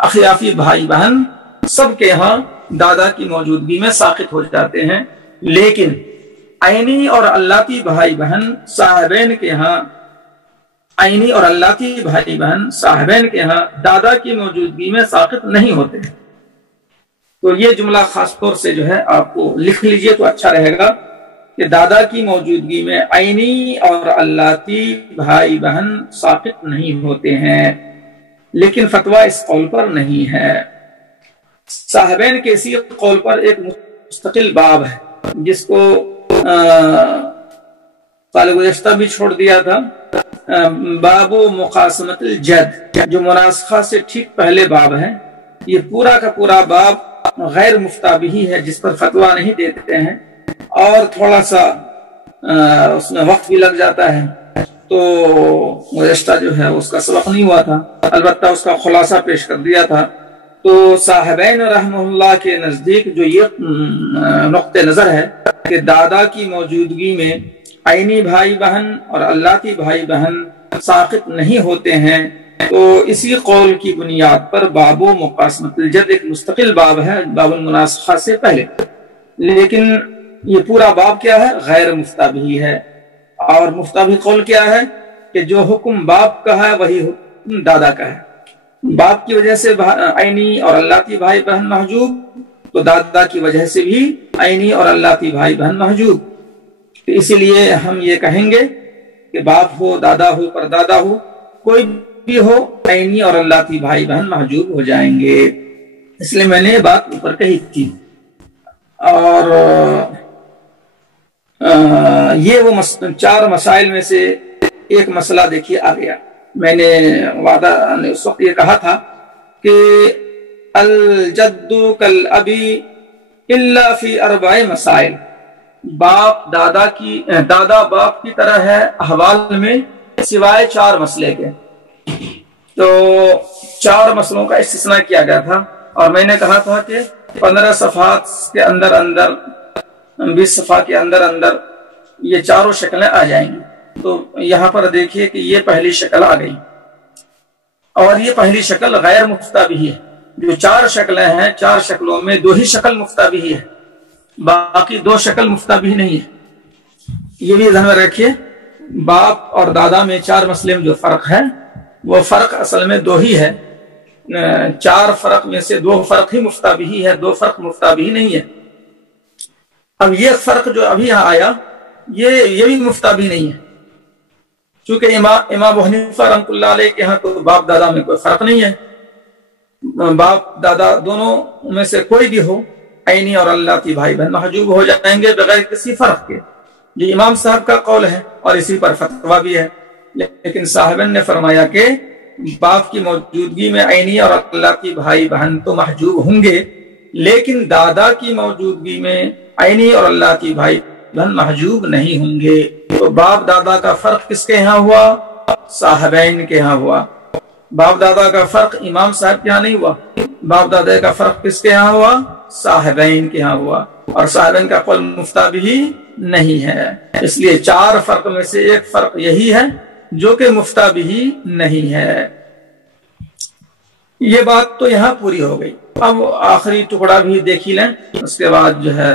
اخیافی بھائی بہن سب کے یہاں دادا کی موجودگی میں ساقط ہو جاتے ہیں، لیکن عینی اور اللاتی بھائی بہن صاحبین کے یہاں، عینی اور اللاتی بھائی بہن صاحبین کے یہاں دادا کی موجودگی میں ساقط نہیں ہوتے۔ تو یہ جملہ خاص طور سے جو ہے آپ کو لکھ لیجئے تو اچھا رہے گا کہ دادا کی موجودگی میں عینی اور اللاتی بھائی بہن ساقط نہیں ہوتے ہیں، لیکن فتویٰ اس قول پر نہیں ہے۔ صاحبین کے اسی قول پر ایک مستقل باب ہے جس کو سال گزشتہ بھی چھوڑ دیا تھا، باب مقاسمت الجد، جو مناسخہ سے ٹھیک پہلے باب ہے۔ یہ پورا کا پورا باب غیر مفتابہی ہے، جس پر فتویٰ نہیں دیتے ہیں، اور تھوڑا سا اس میں وقت بھی لگ جاتا ہے، تو گزشتہ جو ہے اس کا سبق نہیں ہوا تھا، البتہ اس کا خلاصہ پیش کر دیا تھا۔ تو صاحبین رحمہ اللہ کے نزدیک جو یہ نقطہ نظر ہے کہ دادا کی موجودگی میں عینی بھائی بہن اور اللاتی بھائی بہن ساقط نہیں ہوتے ہیں، تو اسی قول کی بنیاد پر باب مقاسمت الجد ایک مستقل باب ہے باب المناسخہ سے پہلے، لیکن یہ پورا باب کیا ہے؟ غیر مفتابہی ہے۔ اور مفتابہی قول کیا ہے کہ جو حکم باپ کا ہے وہی حکم دادا کا ہے، باپ کی وجہ سے عینی اور اللاتی بھائی بہن محجوب، تو دادا کی وجہ سے بھی عینی اور اللاتی بھائی بہن محجوب۔ تو اسی لیے ہم یہ کہیں گے کہ باپ ہو، دادا ہو، پردادا ہو، کوئی بھی ہو، عینی اور اللاتی بھائی بہن محجوب ہو جائیں گے۔ اس لیے میں نے یہ بات اوپر کہی تھی۔ اور یہ وہ 4 مسائل میں سے ایک مسئلہ دیکھیے آ گیا۔ میں نے اس وقت یہ کہا تھا کہ الجد کالابی الا فی 4 مسائل، باپ دادا باپ کی طرح ہے احوال میں سوائے 4 مسئلے کے۔ تو 4 مسئلوں کا استثناء کیا گیا تھا، اور میں نے کہا تھا کہ 15 صفحات کے اندر 20 صفحہ کے اندر یہ 4 شکلیں آ جائیں گی۔ تو یہاں پر دیکھیے کہ یہ پہلی شکل آ گئی، اور یہ پہلی شکل غیر مفتابہی ہے۔ جو 4 شکلیں ہیں، 4 شکلوں میں 2 ہی شکل مفتابہی ہے، باقی 2 شکل مفتابہی نہیں ہے۔ یہ بھی ذہن میں رکھیے، باپ اور دادا میں 4 مسئلے میں جو فرق ہے وہ فرق اصل میں 2 ہی ہے۔ 4 فرق میں سے 2 فرق ہی مفتابہی ہے، 2 فرق مفتابہی نہیں ہے۔ اب یہ فرق جو ابھی یہاں آیا یہ بھی مفتابہی نہیں ہے، چونکہ امام ابو حنیفہ رحمۃ اللہ علیہ کے ہاں تو باپ دادا میں کوئی فرق نہیں ہے، باپ دادا دونوں میں سے کوئی بھی ہو، عینی اور اللاتی بھائی بہن محجوب ہو جائیں گے بغیر کسی فرق کے۔ یہ امام صاحب کا قول ہے اور اسی پر فتویٰ بھی ہے، لیکن صاحبن نے فرمایا کہ باپ کی موجودگی میں عینی اور اللاتی بھائی بہن تو محجوب ہوں گے، لیکن دادا کی موجودگی میں عینی اور اللاتی بھائی بہن محجوب نہیں ہوں گے۔ تو باپ دادا کا فرق کس کے یہاں ہوا؟ صاحبین کے یہاں ہوا۔ باپ دادا کا فرق امام صاحب کے یہاں نہیں ہوا، باپ دادا کا فرق کس کے یہاں ہوا؟ صاحبین کے یہاں ہوا، اور صاحبین کا قول مفتہ بھی نہیں ہے۔ اس لیے 4 فرق میں سے ایک فرق یہی ہے جو کہ مفتہ بھی نہیں ہے۔ یہ بات تو یہاں پوری ہو گئی۔ اب آخری ٹکڑا بھی دیکھ ہی لیں، اس کے بعد جو ہے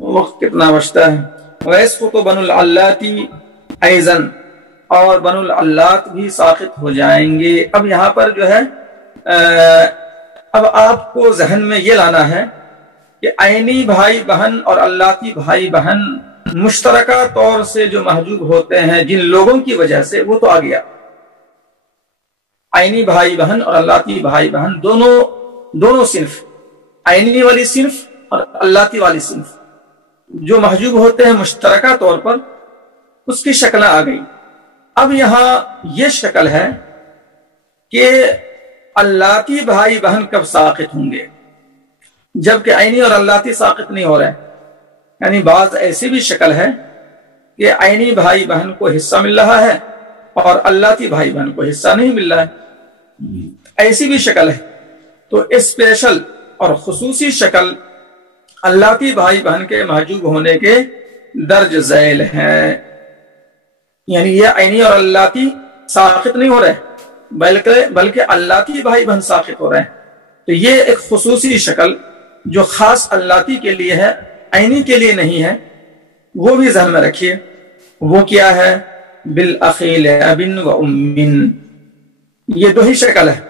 وقت کتنا بچتا ہے۔ وَيَسْقُطُ بَنُو الْعَلَّاتِ أَيْضًا، اور بنو العلات بھی ساقط ہو جائیں گے۔ اب یہاں پر جو ہے اب آپ کو ذہن میں یہ لانا ہے کہ عینی بھائی بہن اور اللاتی بھائی بہن مشترکہ طور سے جو محجوب ہوتے ہیں جن لوگوں کی وجہ سے، وہ تو آ گیا۔ عینی بھائی بہن اور اللاتی بھائی بہن دونوں صنف، عینی والی صنف اور اللاتی والی صنف جو محجوب ہوتے ہیں مشترکہ طور پر، اس کی شکلیں آ گئی۔ اب یہاں یہ شکل ہے کہ اللاتی بھائی بہن کب ساقط ہوں گے، جبکہ عینی اور اللاتی ساقط نہیں ہو رہے۔ یعنی بعض ایسی بھی شکل ہے کہ عینی بھائی بہن کو حصہ مل رہا ہے اور اللاتی بھائی بہن کو حصہ نہیں مل رہا ہے، ایسی بھی شکل ہے۔ تو اسپیشل اور خصوصی شکل اللاتی بھائی بہن کے محجوب ہونے کے درج ذیل ہیں۔ یعنی یہ عینی اور اللاتی ساقط نہیں ہو رہے بلکہ اللاتی بھائی بہن ساقط ہو رہے ہیں۔ تو یہ ایک خصوصی شکل جو خاص اللاتی کے لیے ہے، عینی کے لیے نہیں ہے، وہ بھی ذہن میں رکھیے۔ وہ کیا ہے؟ بالاخی لاب و ام، یہ 2 ہی شکل ہے۔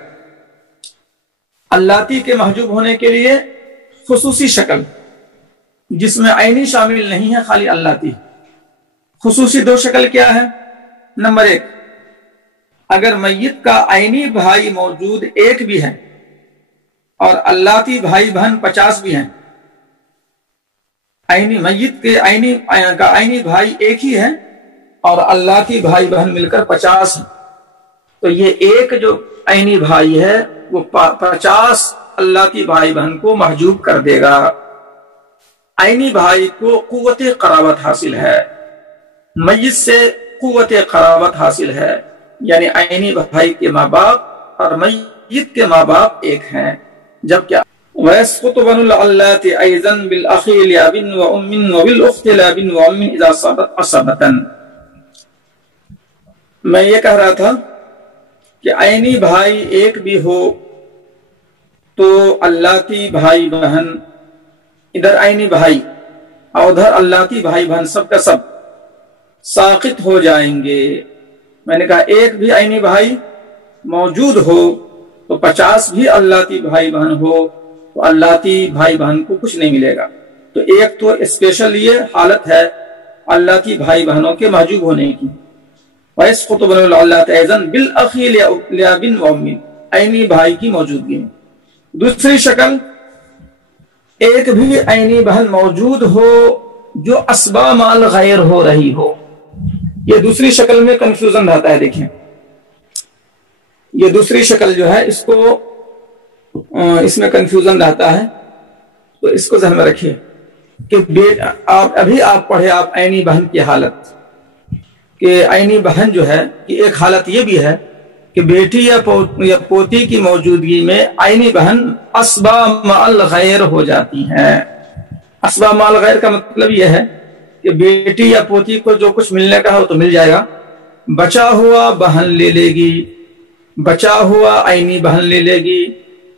اللاتی کے محجوب ہونے کے لیے خصوصی شکل جس میں عینی شامل نہیں ہے، خالی اللاتی۔ خصوصی 2 شکل کیا ہے؟ نمبر 1، اگر میت کا عینی بھائی موجود 1 بھی ہے اور اللاتی بھائی بہن 50 بھی ہیں، میت کے عینی بھائی 1 ہی ہے اور اللاتی بھائی بہن مل کر 50 ہیں، تو یہ 1 جو عینی بھائی ہے وہ 50 اللاتی بھائی بہن کو محجوب کر دے گا۔ عینی بھائی کو قوت قرابت حاصل ہے، میت سے قوت قرابت حاصل ہے، یعنی عینی بھائی کے ماں باپ اور میت کے ماں باپ 1 ہیں۔ جب کیا وَيَسْقُطُ بَنُو الْعَلَّاتِ أَيْضًا بِالْأَخِي لِأَبٍ وَأُمٍ وَبِالْأُخْتِ لِأَبٍ وَأُمٍ إِذَا صَارَتْ عَصَبَةً۔ میں یہ کہہ رہا تھا کہ عینی بھائی 1 بھی ہو تو اللاتی بھائی بہن، ادھر عینی بھائی اور ادھر اللاتی بھائی بہن سب کا سب ساقط ہو جائیں گے۔ میں نے کہا 1 بھی عینی بھائی موجود ہو تو 50 بھی اللاتی بھائی بہن ہو تو اللاتی بھائی بہن کو کچھ نہیں ملے گا۔ تو ایک تو اسپیشل یہ حالت ہے اللاتی بھائی بہنوں کے محجوب ہونے کی۔ وَيَسْقُطُ بَنُو الْعَلَّاتِ أَيْضًا بِالْأَخِي لِأَبٍ وَأُمٍ، عینی بھائی کی موجودگی میں۔ دوسری شکل، 1 بھی عینی بہن موجود ہو جو اسبا مال غیر ہو رہی ہو۔ یہ دوسری شکل میں کنفیوژن رہتا ہے۔ دیکھیں یہ دوسری شکل جو ہے اس میں کنفیوژن رہتا ہے، تو اس کو ذہن میں رکھیے کہ ابھی آپ پڑھے آپ عینی بہن کی حالت، کہ عینی بہن جو ہے کہ ایک حالت یہ بھی ہے کہ بیٹی یا پوتی کی موجودگی میں عینی بہن اسبا مال غیر ہو جاتی ہیں۔ اسبا مال غیر کا مطلب یہ ہے کہ بیٹی یا پوتی کو جو کچھ ملنے کا ہو تو مل جائے گا، بچا ہوا بہن لے لے گی، بچا ہوا عینی بہن لے لے گی۔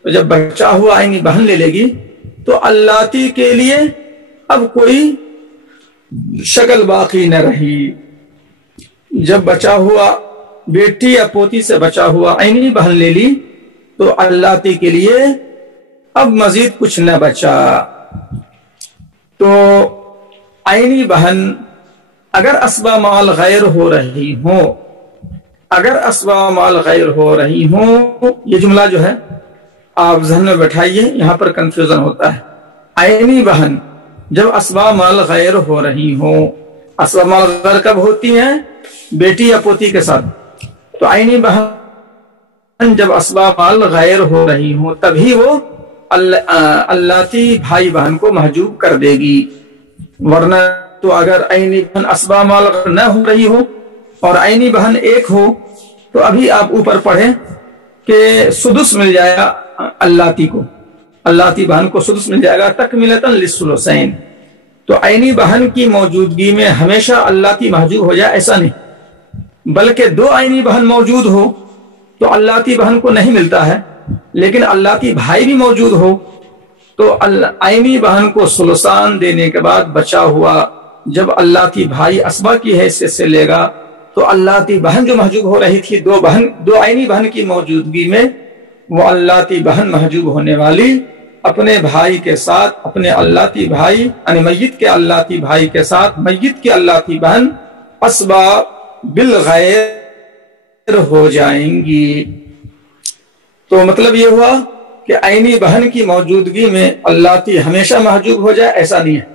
تو جب بچا ہوا عینی بہن لے لے گی تو اللاتی کے لیے اب کوئی شکل باقی نہ رہی۔ جب بچا ہوا بیٹی یا پوتی سے بچا ہوا عینی بہن لے لی تو اللاتی کے لیے اب مزید کچھ نہ بچا۔ تو عینی بہن اگر اسبا مال غیر ہو رہی ہوں، اگر اسبا مال غیر ہو رہی ہوں، یہ جملہ جو ہے آپ ذہن میں بٹھائیے، یہاں پر کنفیوژن ہوتا ہے۔ عینی بہن جب اسبا مال غیر ہو رہی ہوں، اسبا مال غیر کب ہوتی ہیں؟ بیٹی یا پوتی کے ساتھ۔ تو عینی بہن جب اسبا مال غیر ہو رہی ہوں تبھی وہ اللاتی بھائی بہن کو محجوب کر دے گی، ورنہ تو اگر عینی بہن اسباب مال نہ ہو رہی ہو اور عینی بہن ایک ہو تو ابھی آپ اوپر پڑھیں کہ سدس مل جائے گا اللاتی کو، اللاتی بہن کو سدس مل جائے گا تکملتاً للثلثین۔ تو عینی بہن کی موجودگی میں ہمیشہ اللاتی محجوب ہو جائے ایسا نہیں، بلکہ دو عینی بہن موجود ہو تو اللاتی بہن کو نہیں ملتا ہے، لیکن اللاتی بھائی بھی موجود ہو تو عینی بہن کو ثلثان دینے کے بعد بچا ہوا جب اللاتی بھائی اسبا کی حیثیت سے لے گا تو اللاتی بہن جو محجوب ہو رہی تھی دو عینی بہن کی موجودگی میں، وہ اللاتی بہن محجوب ہونے والی اپنے بھائی کے ساتھ، اپنے اللاتی بھائی یعنی میت کے اللاتی بھائی کے ساتھ میت کی اللاتی بہن اسبا بالغیر ہو جائیں گی۔ تو مطلب یہ ہوا کہ عینی بہن کی موجودگی میں اللاتی ہمیشہ محجوب ہو جائے ایسا نہیں ہے۔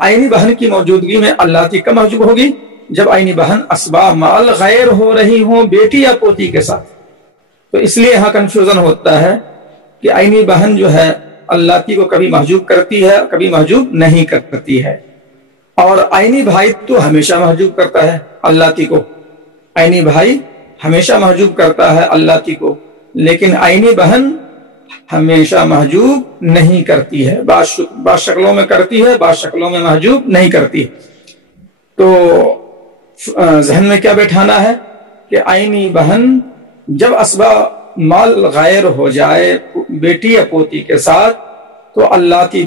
عینی بہن کی موجودگی میں اللاتی کب محجوب ہوگی؟ جب عینی بہن اسباب مال غیر ہو رہی ہوں بیٹی یا پوتی کے ساتھ۔ تو اس لیے یہاں کنفیوژن ہوتا ہے کہ عینی بہن جو ہے اللاتی کو کبھی محجوب کرتی ہے کبھی محجوب نہیں کرتی ہے، اور عینی بھائی تو ہمیشہ محجوب کرتا ہے اللاتی کو، عینی بھائی ہمیشہ محجوب کرتا ہے اللاتی کو، لیکن عینی بہن ہمیشہ محجوب نہیں کرتی ہے، بعض شکلوں میں کرتی ہے بعض شکلوں میں محجوب نہیں کرتی۔ تو ذہن میں کیا بیٹھانا ہے کہ عینی بہن جب اسباب مال غیر ہو جائے بیٹی یا پوتی کے ساتھ تو اللاتی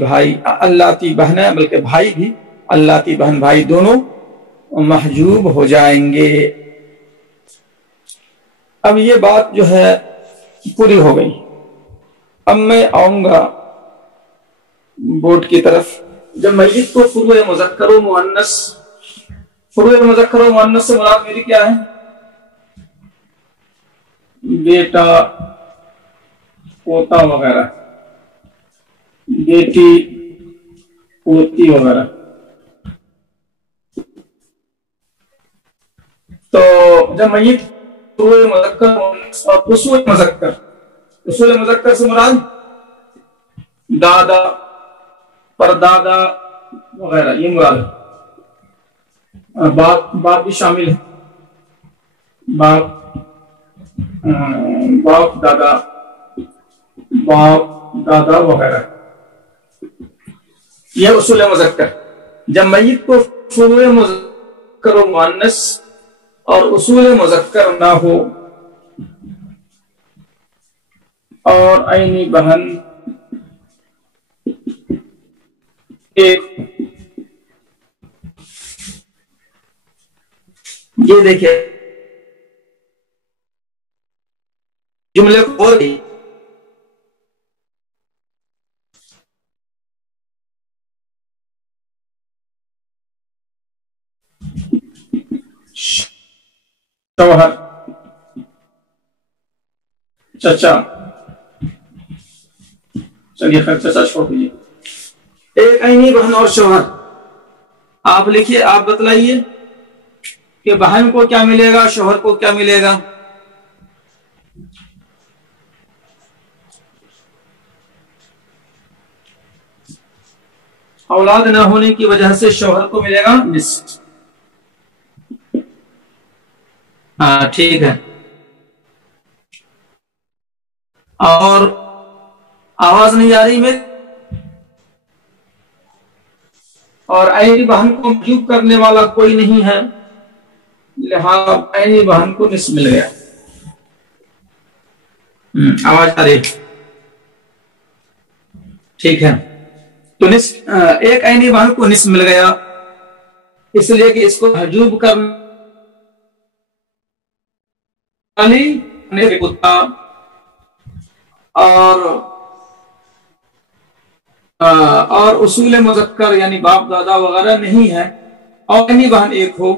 بہنیں بلکہ بھائی بھی، اللاتی بہن بھائی دونوں محجوب ہو جائیں گے۔ اب یہ بات جو ہے پوری ہو گئی۔ اب میں آؤں گا بورڈ کی طرف۔ جب میت کو فروع مذکر و مؤنث، فروع مذکر و مؤنث سے مراد میری کیا ہے؟ بیٹا، پوتا وغیرہ، بیٹی، پوتی وغیرہ۔ تو جب میت فروع مذکر اور اصول مذکر، اصول مذکر سے مراد دادا، پردادا وغیرہ یہ مراد ہے، باپ بھی شامل ہے، باپ دادا، باپ دادا وغیرہ، یہ اصول مذکر۔ جب میت کو فروع مذکر و مؤنث اور اصول مذکر نہ ہو اور عینی بہن ایک، یہ دیکھیں جملے کو اور شوہر، چچا، چلیے خیر چچا چھوڑ دیجیے، ایک عینی بہن اور شوہر، آپ لکھیے، آپ بتلائیے کہ بہن کو کیا ملے گا شوہر کو کیا ملے گا؟ اولاد نہ ہونے کی وجہ سے شوہر کو ملے گا نصف۔ ہاں ٹھیک ہے، اور آواز نہیں آ رہی میری؟ اور عینی بہن کو محجوب کرنے والا کوئی نہیں ہے، لہذا عینی بہن کو نصف مل گیا۔ آواز آ رہی؟ ٹھیک ہے، تو نصف ایک عینی بہن کو نصف مل گیا، اس لیے کہ اس کو محجوب کرنے کتا اور اصول مذکر یعنی باپ دادا وغیرہ نہیں ہے، اور عینی بہن ایک ہو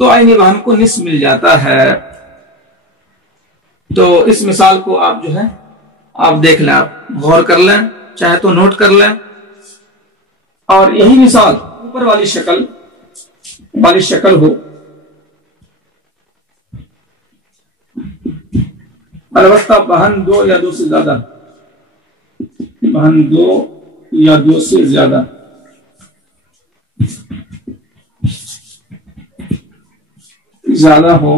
تو عینی بہن کو نصف مل جاتا ہے۔ تو اس مثال کو آپ جو ہے آپ دیکھ لیں، آپ غور کر لیں، چاہے تو نوٹ کر لیں، اور یہی مثال اوپر والی شکل ہو، البتہ بہن دو یا دو سے زیادہ، بہن دو یا دو سے زیادہ، زیادہ ہو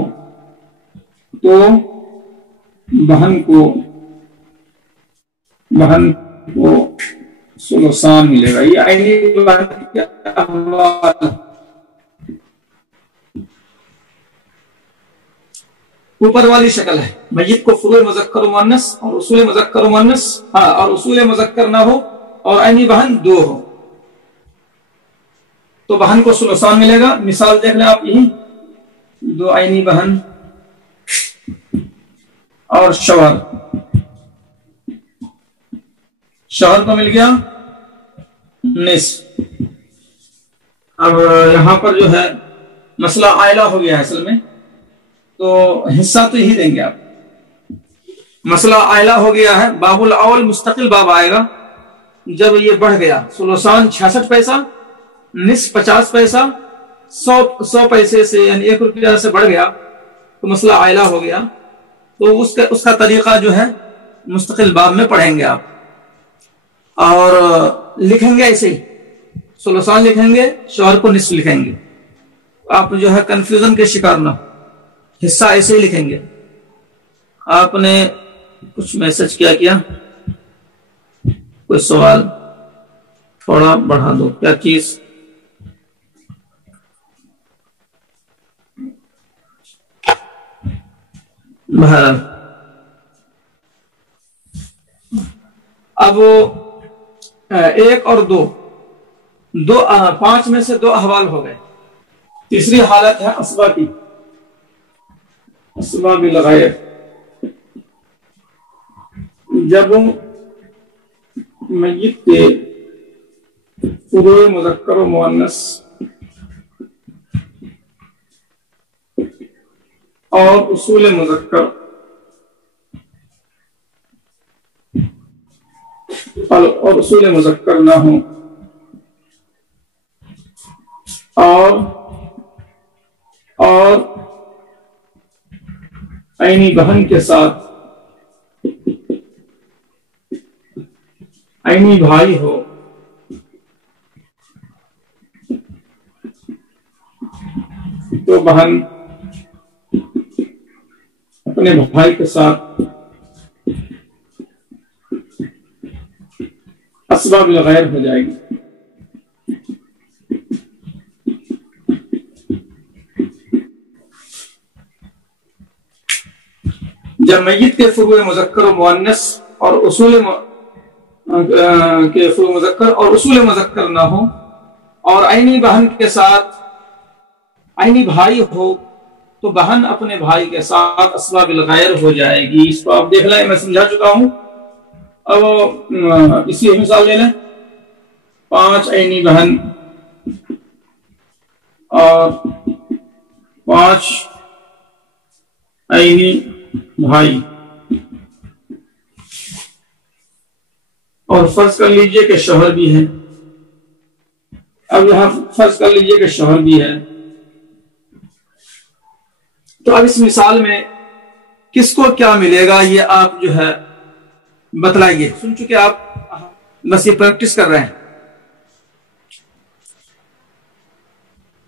تو بہن کو ثلثان ملے گا. یہ عینی بہن کے احوال اوپر والی شکل ہے. میت کو فروع مذکر و مؤنث اور اصول مذکر و مؤنث اور اصول مذکر نہ ہو اور عینی بہن دو ہو تو بہن کو ثلثان ملے گا. مثال دیکھ لیں آپ, یہی دو عینی بہن اور شوہر کو مل گیا نصف. اب یہاں پر جو ہے مسئلہ عائلہ ہو گیا ہے اصل میں, تو حصہ تو یہی دیں گے آپ. مسئلہ عائلہ ہو گیا ہے, باب الاول مستقل باب آئے گا جب یہ بڑھ گیا. ثلثان 66 پیسہ, نصف 50 پیسہ, 100 پیسے سے یعنی 1 روپیہ سے بڑھ گیا تو مسئلہ عائلہ ہو گیا. تو اس کا طریقہ جو ہے مستقل باب میں پڑھیں گے آپ, اور لکھیں گے ایسے ہی, ثلثان لکھیں گے, شوہر کو نصف لکھیں گے. آپ جو ہے کنفیوژن کے شکار نہ, حصہ ایسے ہی لکھیں گے. آپ نے کچھ میسج کیا کوئی سوال تھوڑا بڑھا دو, کیا چیز؟ بہرحال اب 1 اور 2 5 میں سے 2 احوال ہو گئے. تیسری حالت ہے اسبا کی, اسبا بالغیر. جب میت کے فروع مذکر و مؤنث اور اصول مذکر اور اصول مذکر نہ ہوں اور عینی بہن کے ساتھ عینی بھائی ہو تو بہن اپنے بھائی کے ساتھ اسباب الغیر ہو جائے گی. جب میت کے فروع مذکر و مؤنث اور اصول کے فروع مذکر اور اصول مذکر نہ ہو اور عینی بہن کے ساتھ عینی بھائی ہو تو بہن اپنے بھائی کے ساتھ اسباب الغیر ہو جائے گی. اس کو آپ دیکھ لیں, میں سمجھا چکا ہوں. اب اسی مثال لے لیں, 5 عینی بہن اور 5 عینی بھائی, اور فرض کر لیجئے کہ شوہر بھی ہے. اب یہاں فرض کر لیجئے کہ شوہر بھی ہے, تو اب اس مثال میں کس کو کیا ملے گا یہ آپ جو ہے بتلائیے. سن چکے آپ, بس یہ پریکٹس کر رہے ہیں.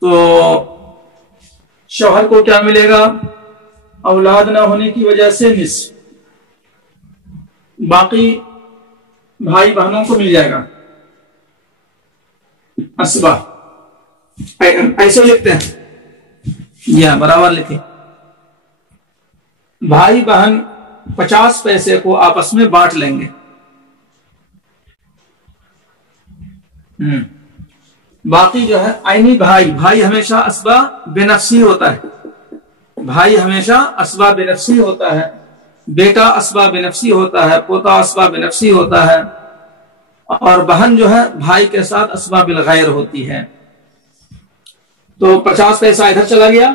تو شوہر کو کیا ملے گا؟ اولاد نہ ہونے کی وجہ سے نصف, باقی بھائی بہنوں کو مل جائے گا اسبا. ایسے لکھتے ہیں, یہ برابر لکھیں. بھائی بہن 50 پیسے کو آپس میں بانٹ لیں گے. باقی جو ہے عینی بھائی ہمیشہ اسبا بنفسی ہوتا ہے. بھائی ہمیشہ اسبا بنفسی ہوتا ہے, بیٹا اسبا بنفسی ہوتا ہے, پوتا اسبا بنفسی ہوتا ہے, اور بہن جو ہے بھائی کے ساتھ اسبا بالغیر ہوتی ہے. تو 50 پیسہ ادھر چلا گیا,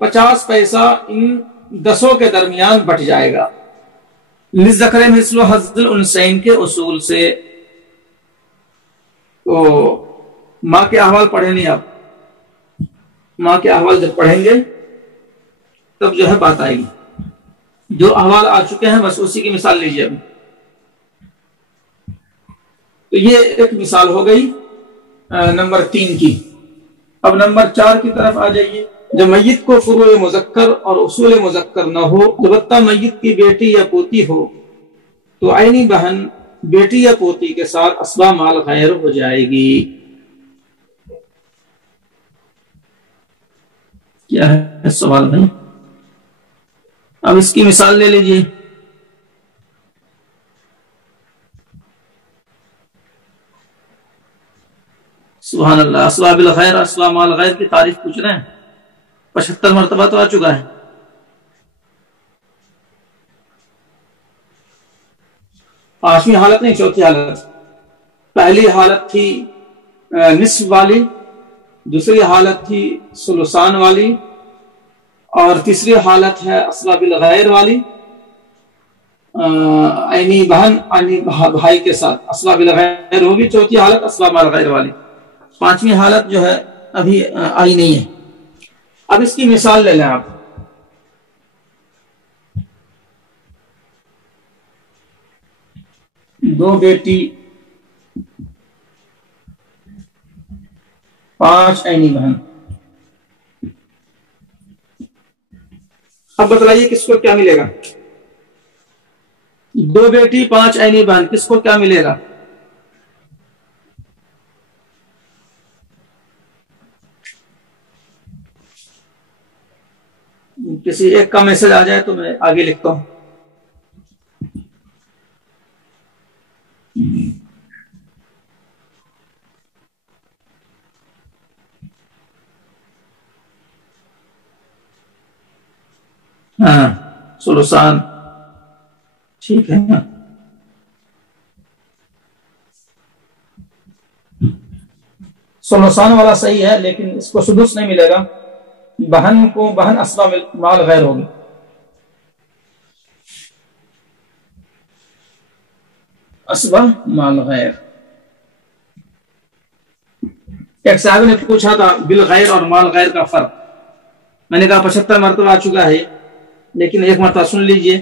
50 پیسہ ان 10 کے درمیان بٹ جائے گا. للذکر مثل حظ الانثیین کے اصول سے. تو ماں کے احوال پڑھیں نہیں آپ, ماں کے احوال جب پڑھیں گے تب جو ہے بات آئے گی. جو احوال آ چکے ہیں بس اسی کی مثال لیجیے. ابھی تو یہ ایک مثال ہو گئی نمبر 3 کی. اب نمبر 4 کی طرف آ جائیے. جب میت کو فروع مذکر اور اصول مذکر نہ ہو، البتہ میت کی بیٹی یا پوتی ہو، تو عینی بہن بیٹی یا پوتی کے ساتھ اسبا مال غیر ہو جائے گی. کیا ہے سوال نہیں؟ اب اس کی مثال لے لیجیے. سبحان اللہ، اسبا بالخیر، اسبا مال غیر کی تعریف پوچھ رہے ہیں. 75 مرتبہ تو آ چکا ہے. پانچویں حالت نہیں، چوتھی حالت. پہلی حالت تھی نصف والی، دوسری حالت تھی ثلثان والی، اور تیسری حالت ہے اسبا بالغیر والی. عینی بہن عینی بھائی کے ساتھ اسبا بالغیر ہوگی. چوتھی حالت اسبا مال غیر والی. پانچویں حالت جو ہے ابھی آئی نہیں ہے. اب اس کی مثال لے لیں آپ. دو بیٹی 5 عینی بہن. اب بتلائیے کس کو کیا ملے گا؟ 2 بیٹی 5 عینی بہن، کس کو کیا ملے گا؟ کسی ایک کا میسج آ جائے تو میں آگے لکھتا ہوں. ہاں ثلثان ٹھیک ہے. ثلثان والا صحیح ہے، لیکن اس کو سدس نہیں ملے گا. بہن کو بہن اسبا مال غیر ہوگی. اسبا مال غیر. ایک صاحب نے پوچھا تھا بالغیر اور مال غیر کا فرق. میں نے کہا 75 مرتبہ آ چکا ہے، لیکن ایک مرتبہ سن لیجئے.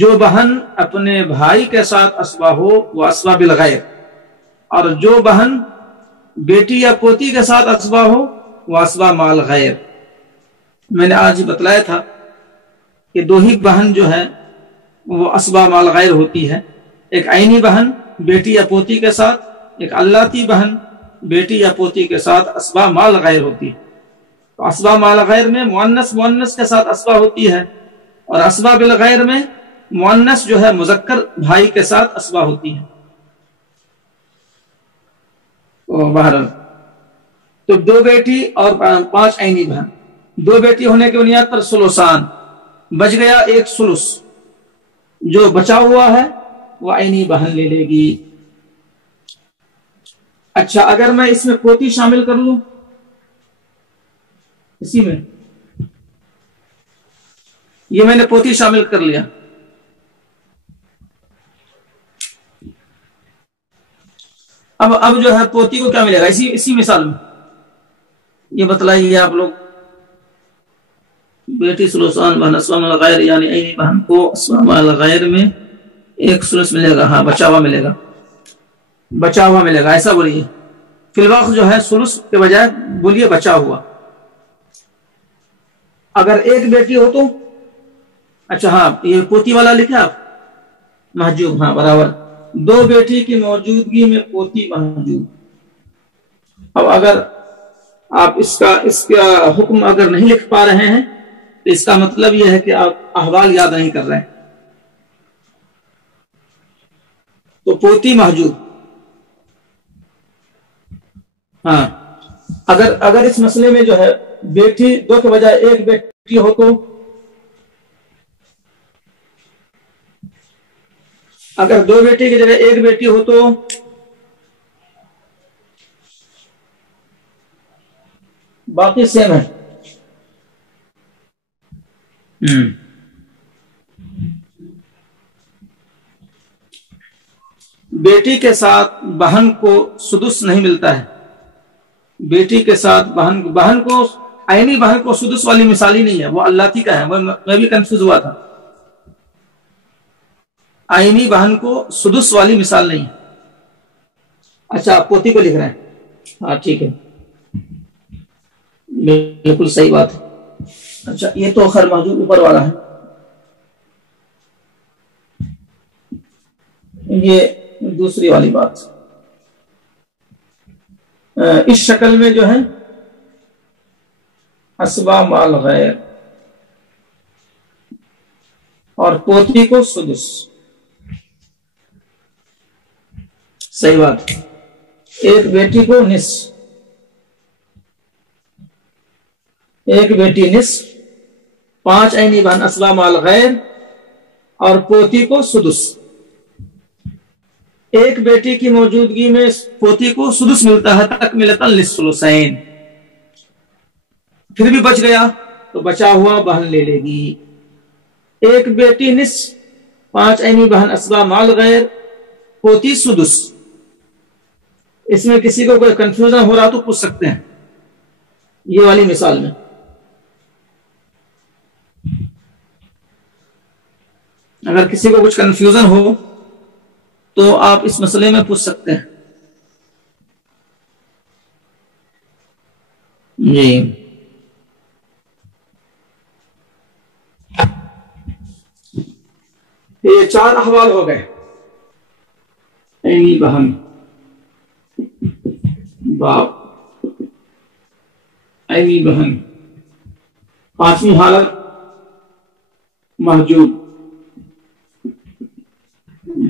جو بہن اپنے بھائی کے ساتھ اسبا ہو وہ اسبا بالغیر، اور جو بہن بیٹی یا پوتی کے ساتھ اسبا ہو وہ اسبا مال غیر. میں نے آج بتلایا تھا کہ 2 ہی بہن جو ہے وہ اسبا مال غیر ہوتی ہے. ایک عینی بہن بیٹی یا پوتی کے ساتھ، ایک اللاتی بہن بیٹی یا پوتی کے ساتھ اسبا مال غیر ہوتی ہے. تو اسبا مال غیر میں مؤنث مؤنث کے ساتھ اسبا ہوتی ہے، اور اسبا بالغیر میں مؤنث جو ہے مذکر بھائی کے ساتھ اسبا ہوتی ہے. بہرحال تو 2 بیٹی اور 5 عینی بہن. 2 بیٹی ہونے کی بنیاد پر ثلثان بچ گیا، 1 ثلث جو بچا ہوا ہے وہ عینی بہن لے لے گی. اچھا، اگر میں اس میں پوتی شامل کر لوں، اسی میں یہ میں نے پوتی شامل کر لیا. اب جو ہے پوتی کو کیا ملے گا اسی مثال میں؟ یہ بتلائیے آپ لوگ. بیٹی ثلثان بہن اسبا مال غیر، یعنی عینی بہن کو اسبا مال غیر میں 1 ثلث ملے گا. ہاں بچا ہوا ملے گا، بچا ہوا ملے گا، ایسا بولیے. فی الوقت جو ہے ثلث کے بجائے بولیے بچا ہوا. اگر 1 بیٹی ہو تو اچھا ہاں یہ پوتی والا لکھے آپ محجوب. ہاں برابر. 2 بیٹی کی موجودگی میں پوتی محجوب. اب اگر آپ اس کا حکم اگر نہیں لکھ پا رہے ہیں تو اس کا مطلب یہ ہے کہ آپ احوال یاد نہیں کر رہے ہیں. تو پوتی محجوب. ہاں اگر اس مسئلے میں جو ہے بیٹی 2 کے بجائے 1 بیٹی ہو تو، اگر 2 بیٹی کی جگہ 1 بیٹی ہو تو باقی سیم ہے. بیٹی کے ساتھ بہن کو سدس نہیں ملتا ہے. بیٹی کے ساتھ بہن کو عینی بہن کو سدس والی مثال ہی نہیں ہے، وہ اللاتی کا ہے. میں بھی کنفیوز ہوا تھا. عینی بہن کو سدس والی مثال نہیں ہے. اچھا آپ پوتی کو لکھ رہے ہیں؟ ہاں ٹھیک ہے. بالکل صحیح بات ہے. اچھا یہ تو خیر محجوب اوپر والا ہے. یہ دوسری والی بات اس شکل میں جو ہے اسبا مال غیر اور پوتی کو سدس. صحیح بات. ایک بیٹی کو نصف، ایک بیٹی نصف، 5 عینی بہن اسبا مال غیر اور پوتی کو سدس. ایک بیٹی کی موجودگی میں پوتی کو سدس ملتا ہے تکملۃ للثلثین. پھر بھی بچ گیا تو بچا ہوا بہن لے لے گی. ایک بیٹی نصف، 5 عینی بہن اسبا مال غیر، پوتی سدس. اس میں کسی کو کوئی کنفیوژن ہو رہا تو پوچھ سکتے ہیں یہ والی مثال میں. اگر کسی کو کچھ کنفیوژن ہو تو آپ اس مسئلے میں پوچھ سکتے ہیں. جی یہ 4 احوال ہو گئے. عینی بہن، باپ، عینی بہن. 5ویں حالت محجوب،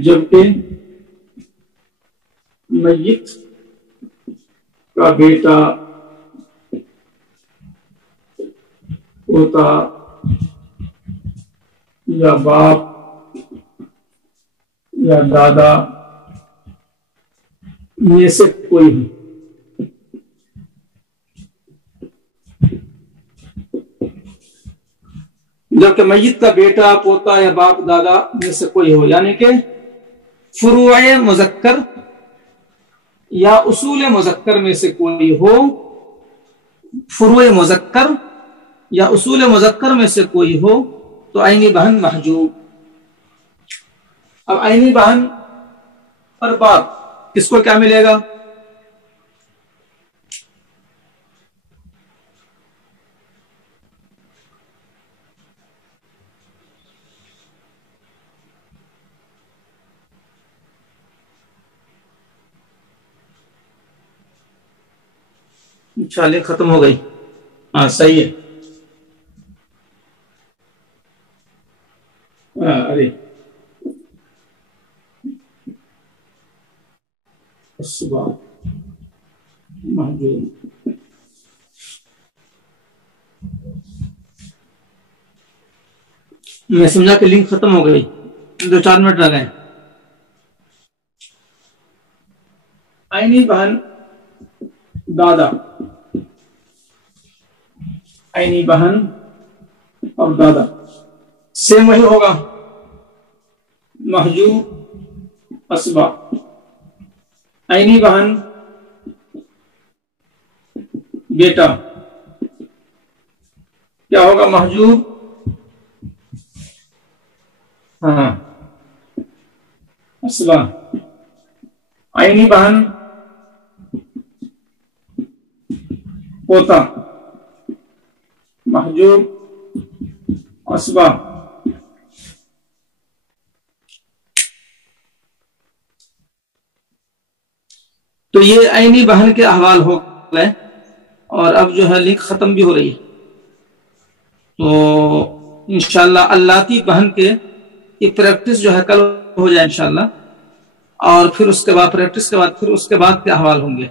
جبکہ میت کا بیٹا، پوتا یا باپ یا دادا میں سے کوئی بھی جبکہ میت کا بیٹا، پوتا یا باپ، دادا میں سے کوئی ہو، یعنی کہ فروع مذکر یا اصول مذکر میں سے کوئی ہو. فروع مذکر یا اصول مذکر میں سے کوئی ہو تو عینی بہن محجوب. اب عینی بہن پر باپ کس کو کیا ملے گا؟ چالیں ختم ہو گئی. ہاں صحیح ہے. ارے صبح محجوب. میں سمجھا کہ لنک ختم ہو گئی، 2-4 منٹ لگ گئے. عینی بہن دادا، عینی بہن اور دادا سیم وہی ہوگا. محجوب اسبا، عینی بہن بیٹا کیا ہوگا؟ محجوب. ہاں اسبا. عینی بہن پوتا، محجوب اسبا. تو یہ عینی بہن کے احوال ہو گئے اور اب جو ہے لنک ختم بھی ہو رہی ہے. تو انشاءاللہ اللاتی بہن کے یہ پریکٹس جو ہے کل ہو جائے انشاءاللہ. اور پھر اس کے بعد پریکٹس کے بعد پھر اس کے بعد کے احوال ہوں گے.